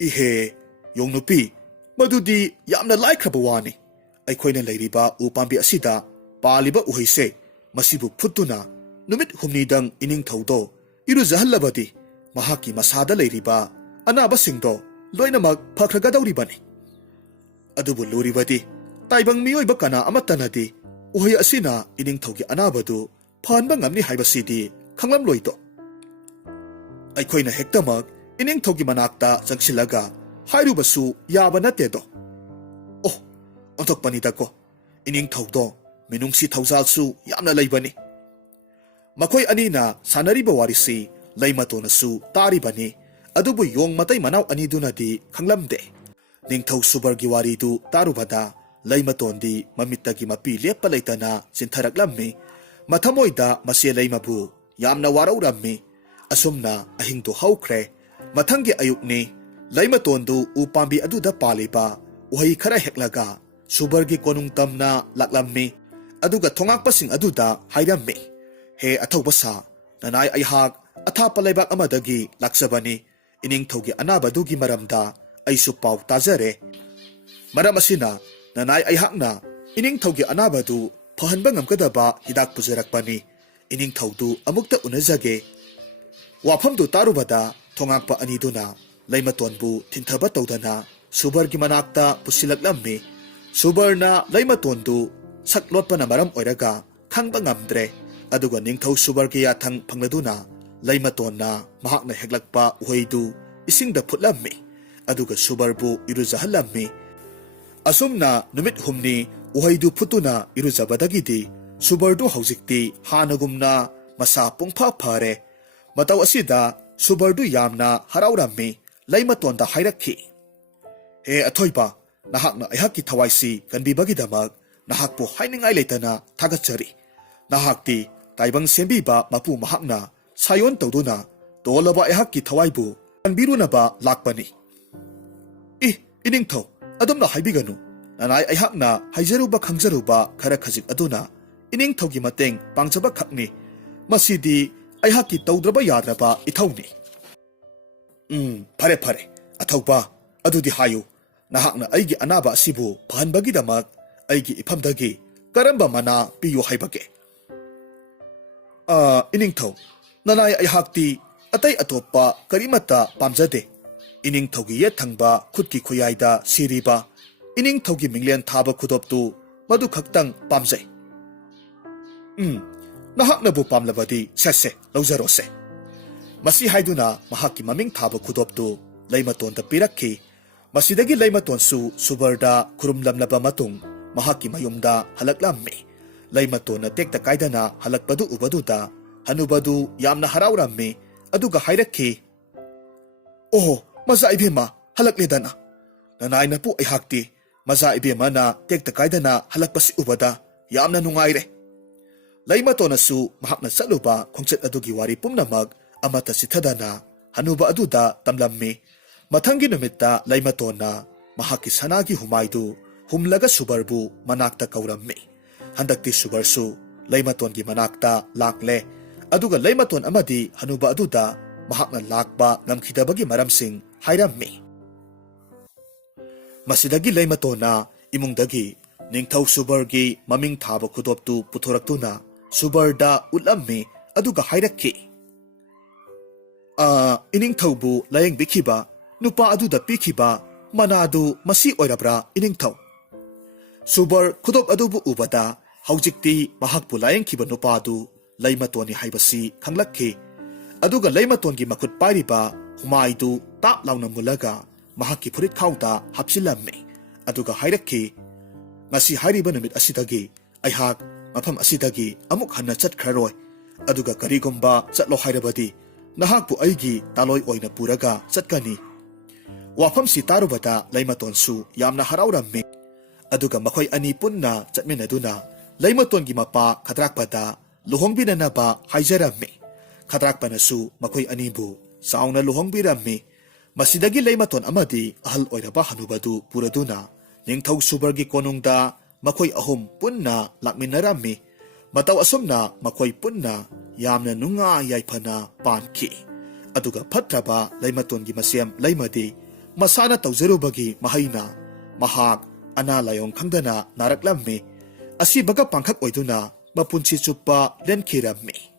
इहे योंगनुपी मदुदी यामना लाइख्रबा वानी अखोइना लैरिबा उ पाम्बी असिदा पालिबा उहैसे मसिबु फुत्तुना नुमित हुमनीदंग इनिंगथौदो इरुजहल्लबदी महाकी मसादा लैरिबा अनाबसिंगदो लोइनमक फख्रगदौरिबनी अदुबु लुरिबदी ताइबंग मियोइबा कना अमतनदी उहै असिना इनिंगथौगी अनाबदु फानबा ngamni हाइबसिदी खंगलमलोइदो अखोइना हेक्तमक इनिंगथौगी मनाक्ता चंगसिलगा हाइरुबसु याबा नतेदो ओ अंथोकपनिदको इनिंगथौदो मिनुंगसी थौजालसु यामना लैबनी मखोय अनीना सानरिबा वारिसी लैमतोनसु तारिबनी अदुबु योंग मतै मनाव अनीदुनदी खंगलमदे निंगथौ सुबरगी वारीदु तारुबदा लैमतोंदी ममित्तगी मपी लेप्पा लैतना चिंथरक्लम्मी मथमोइदा मसे लैमबु यामना वारौरम्मी असुमना अहिंदु हौख्रे मथंगी अयुक्नी लैमतोंदु उ पाम्बी अदुदा पालिबा उहै खरा हेक्लगा सुबरगी कोनुंगतमना लाक्लम्मी अदुगा थोंगाकपसिंग अदुदा हाइरम्मी हे अथौबसा ननाय अहाक अथापा लैबाक अमदगी लाक्सबनी इनिंगथौगी अनाबदुगी मरमदा ऐसु पाव ताजरे मरम असिना ननाय अहाकना इनिंगथौगी अनाबदु फहनबा ngamkadaba हिदाक पुजरकपनी इनिंगथौदु अमुक्ता उनजगे वाफमदु तारुबदा थोंगाकपा अनिदुना लैमतोनबु थिंथबा तौदना सुबरगी मनाक्ता पुसिलक्लम्मी सुबरना लैमतोंदु सक्लोटपना मरम ओइरगा खंगबा ngamdre अदुगा निंगथौ सुबरगी याथंग फंगलदुना लैमतोनना महाकना हेक्लक्पा उहैदु इसिंगदा फुटलम्मी अदुगा सुबरबु इरुजहल्लम्मी असुमना नुमित हुमनी उहैदु फुटुना इरुजबदगिदी सुबरदु हौजिकती हानगुमना मसा पुंफा फरे मतौ असिदा सुबरदु यामना हराउरम्मी लैमतोंदा हाइरक्खी हे अथोइबा नहाकना अहाककी थवाइसी कनबीबगिदमक नहाकपु हाइनिंगाइ लेतना थागतचरी नहाकती ताइबंग सेंबीबा मपु महाकना सायोन तौदुना तोलबा अहाककी थवाइबु कनबीरुनबा लाक्पनी इनिंगथौ अदुमना हाइबिगनु nanay aihakna haijaruba khangjaruba khara khajik aduna iningthaugi mateng pangjaba khakni masidi aihakki tawdraba yadraba ithawni phare phare athaupa adudi hayu nahakna aigi anaba asibu phanbagi damak aigi ifamdagi karamba mana piyu haibage iningthau nanay aihakti atai atopa karimata pamjade iningthaugi ye thangba khutki khoyaida siriba iningthaugi minglen thaba khudoptu madu khaktang pamjai nahaknabu pamlabadi sese lawjarose masi haiduna mahakki maming thaba khudoptu leimatonda pirakhi masidagi leimaton su subarda khurumlamlaba matung mahakki mayumda halaklammi leimatona tekta kaidana halakpadu ubaduda hanubadu yamna harawrammi aduga hairakhi oh maza ibema halakledana nanayna pu aihakti maza ibema na tekta kaidana halakpasi ubada yamna nungaire leimatona su mahakna saluba khongchet adugi wari pumnamag amata sithadana hanuba aduda tamlammi mathangi numitta leimatona mahakki sanagi humaidu humlaga subarbu manakta kaurammi handakti subarsu leimatongi manakta lakle aduga leimaton amadi hanuba aduda mahakna lakba ngamkhidabagi maramsing hairammi masidagi leimatona imungdagi ningthau subargi maming thaba khudoptu puthораktuna subarda ulammi aduga hairakki iningthaubu layeng bikhiba nupa aduda pikhiba manadu masi oirabra iningthau subar khudop adubu ubada haujikti mahakpu layeng khiba nupadu leimatoni haibasi khanglakhi aduga leimatongi makhut pairiba humaidu tap launa mulaga mahakki phurit khauta hapsilammi aduga hairakhi ngasi hairiba numit asidagi aihak mafam asidagi amuk hanna chatkraroi aduga karigomba chatlo hairabadi nahakpu aigi taloi oina puraga chatkani wafam si tarubata leimaton su yamna harawrammi aduga makhoi ani punna chatminaduna leimatongi mapa khadrakpada luhongbinanaba haijarammi khadrakpanasu makhoi anibu sauna luhongbirammi masidagi leimaton amadi ahal oiraba hanubadu puraduna ningthau subargi konungda makhoi ahum punna lakminarammi mataw asumna makhoi punna yamna nunga yaifana pankhi aduga phatraba leimatongi masem leimadi masana tawjarubagi mahaina mahak ana layong khangdana naraklammi asi baga pangkhak oiduna mapunchi chuppa lenkirammi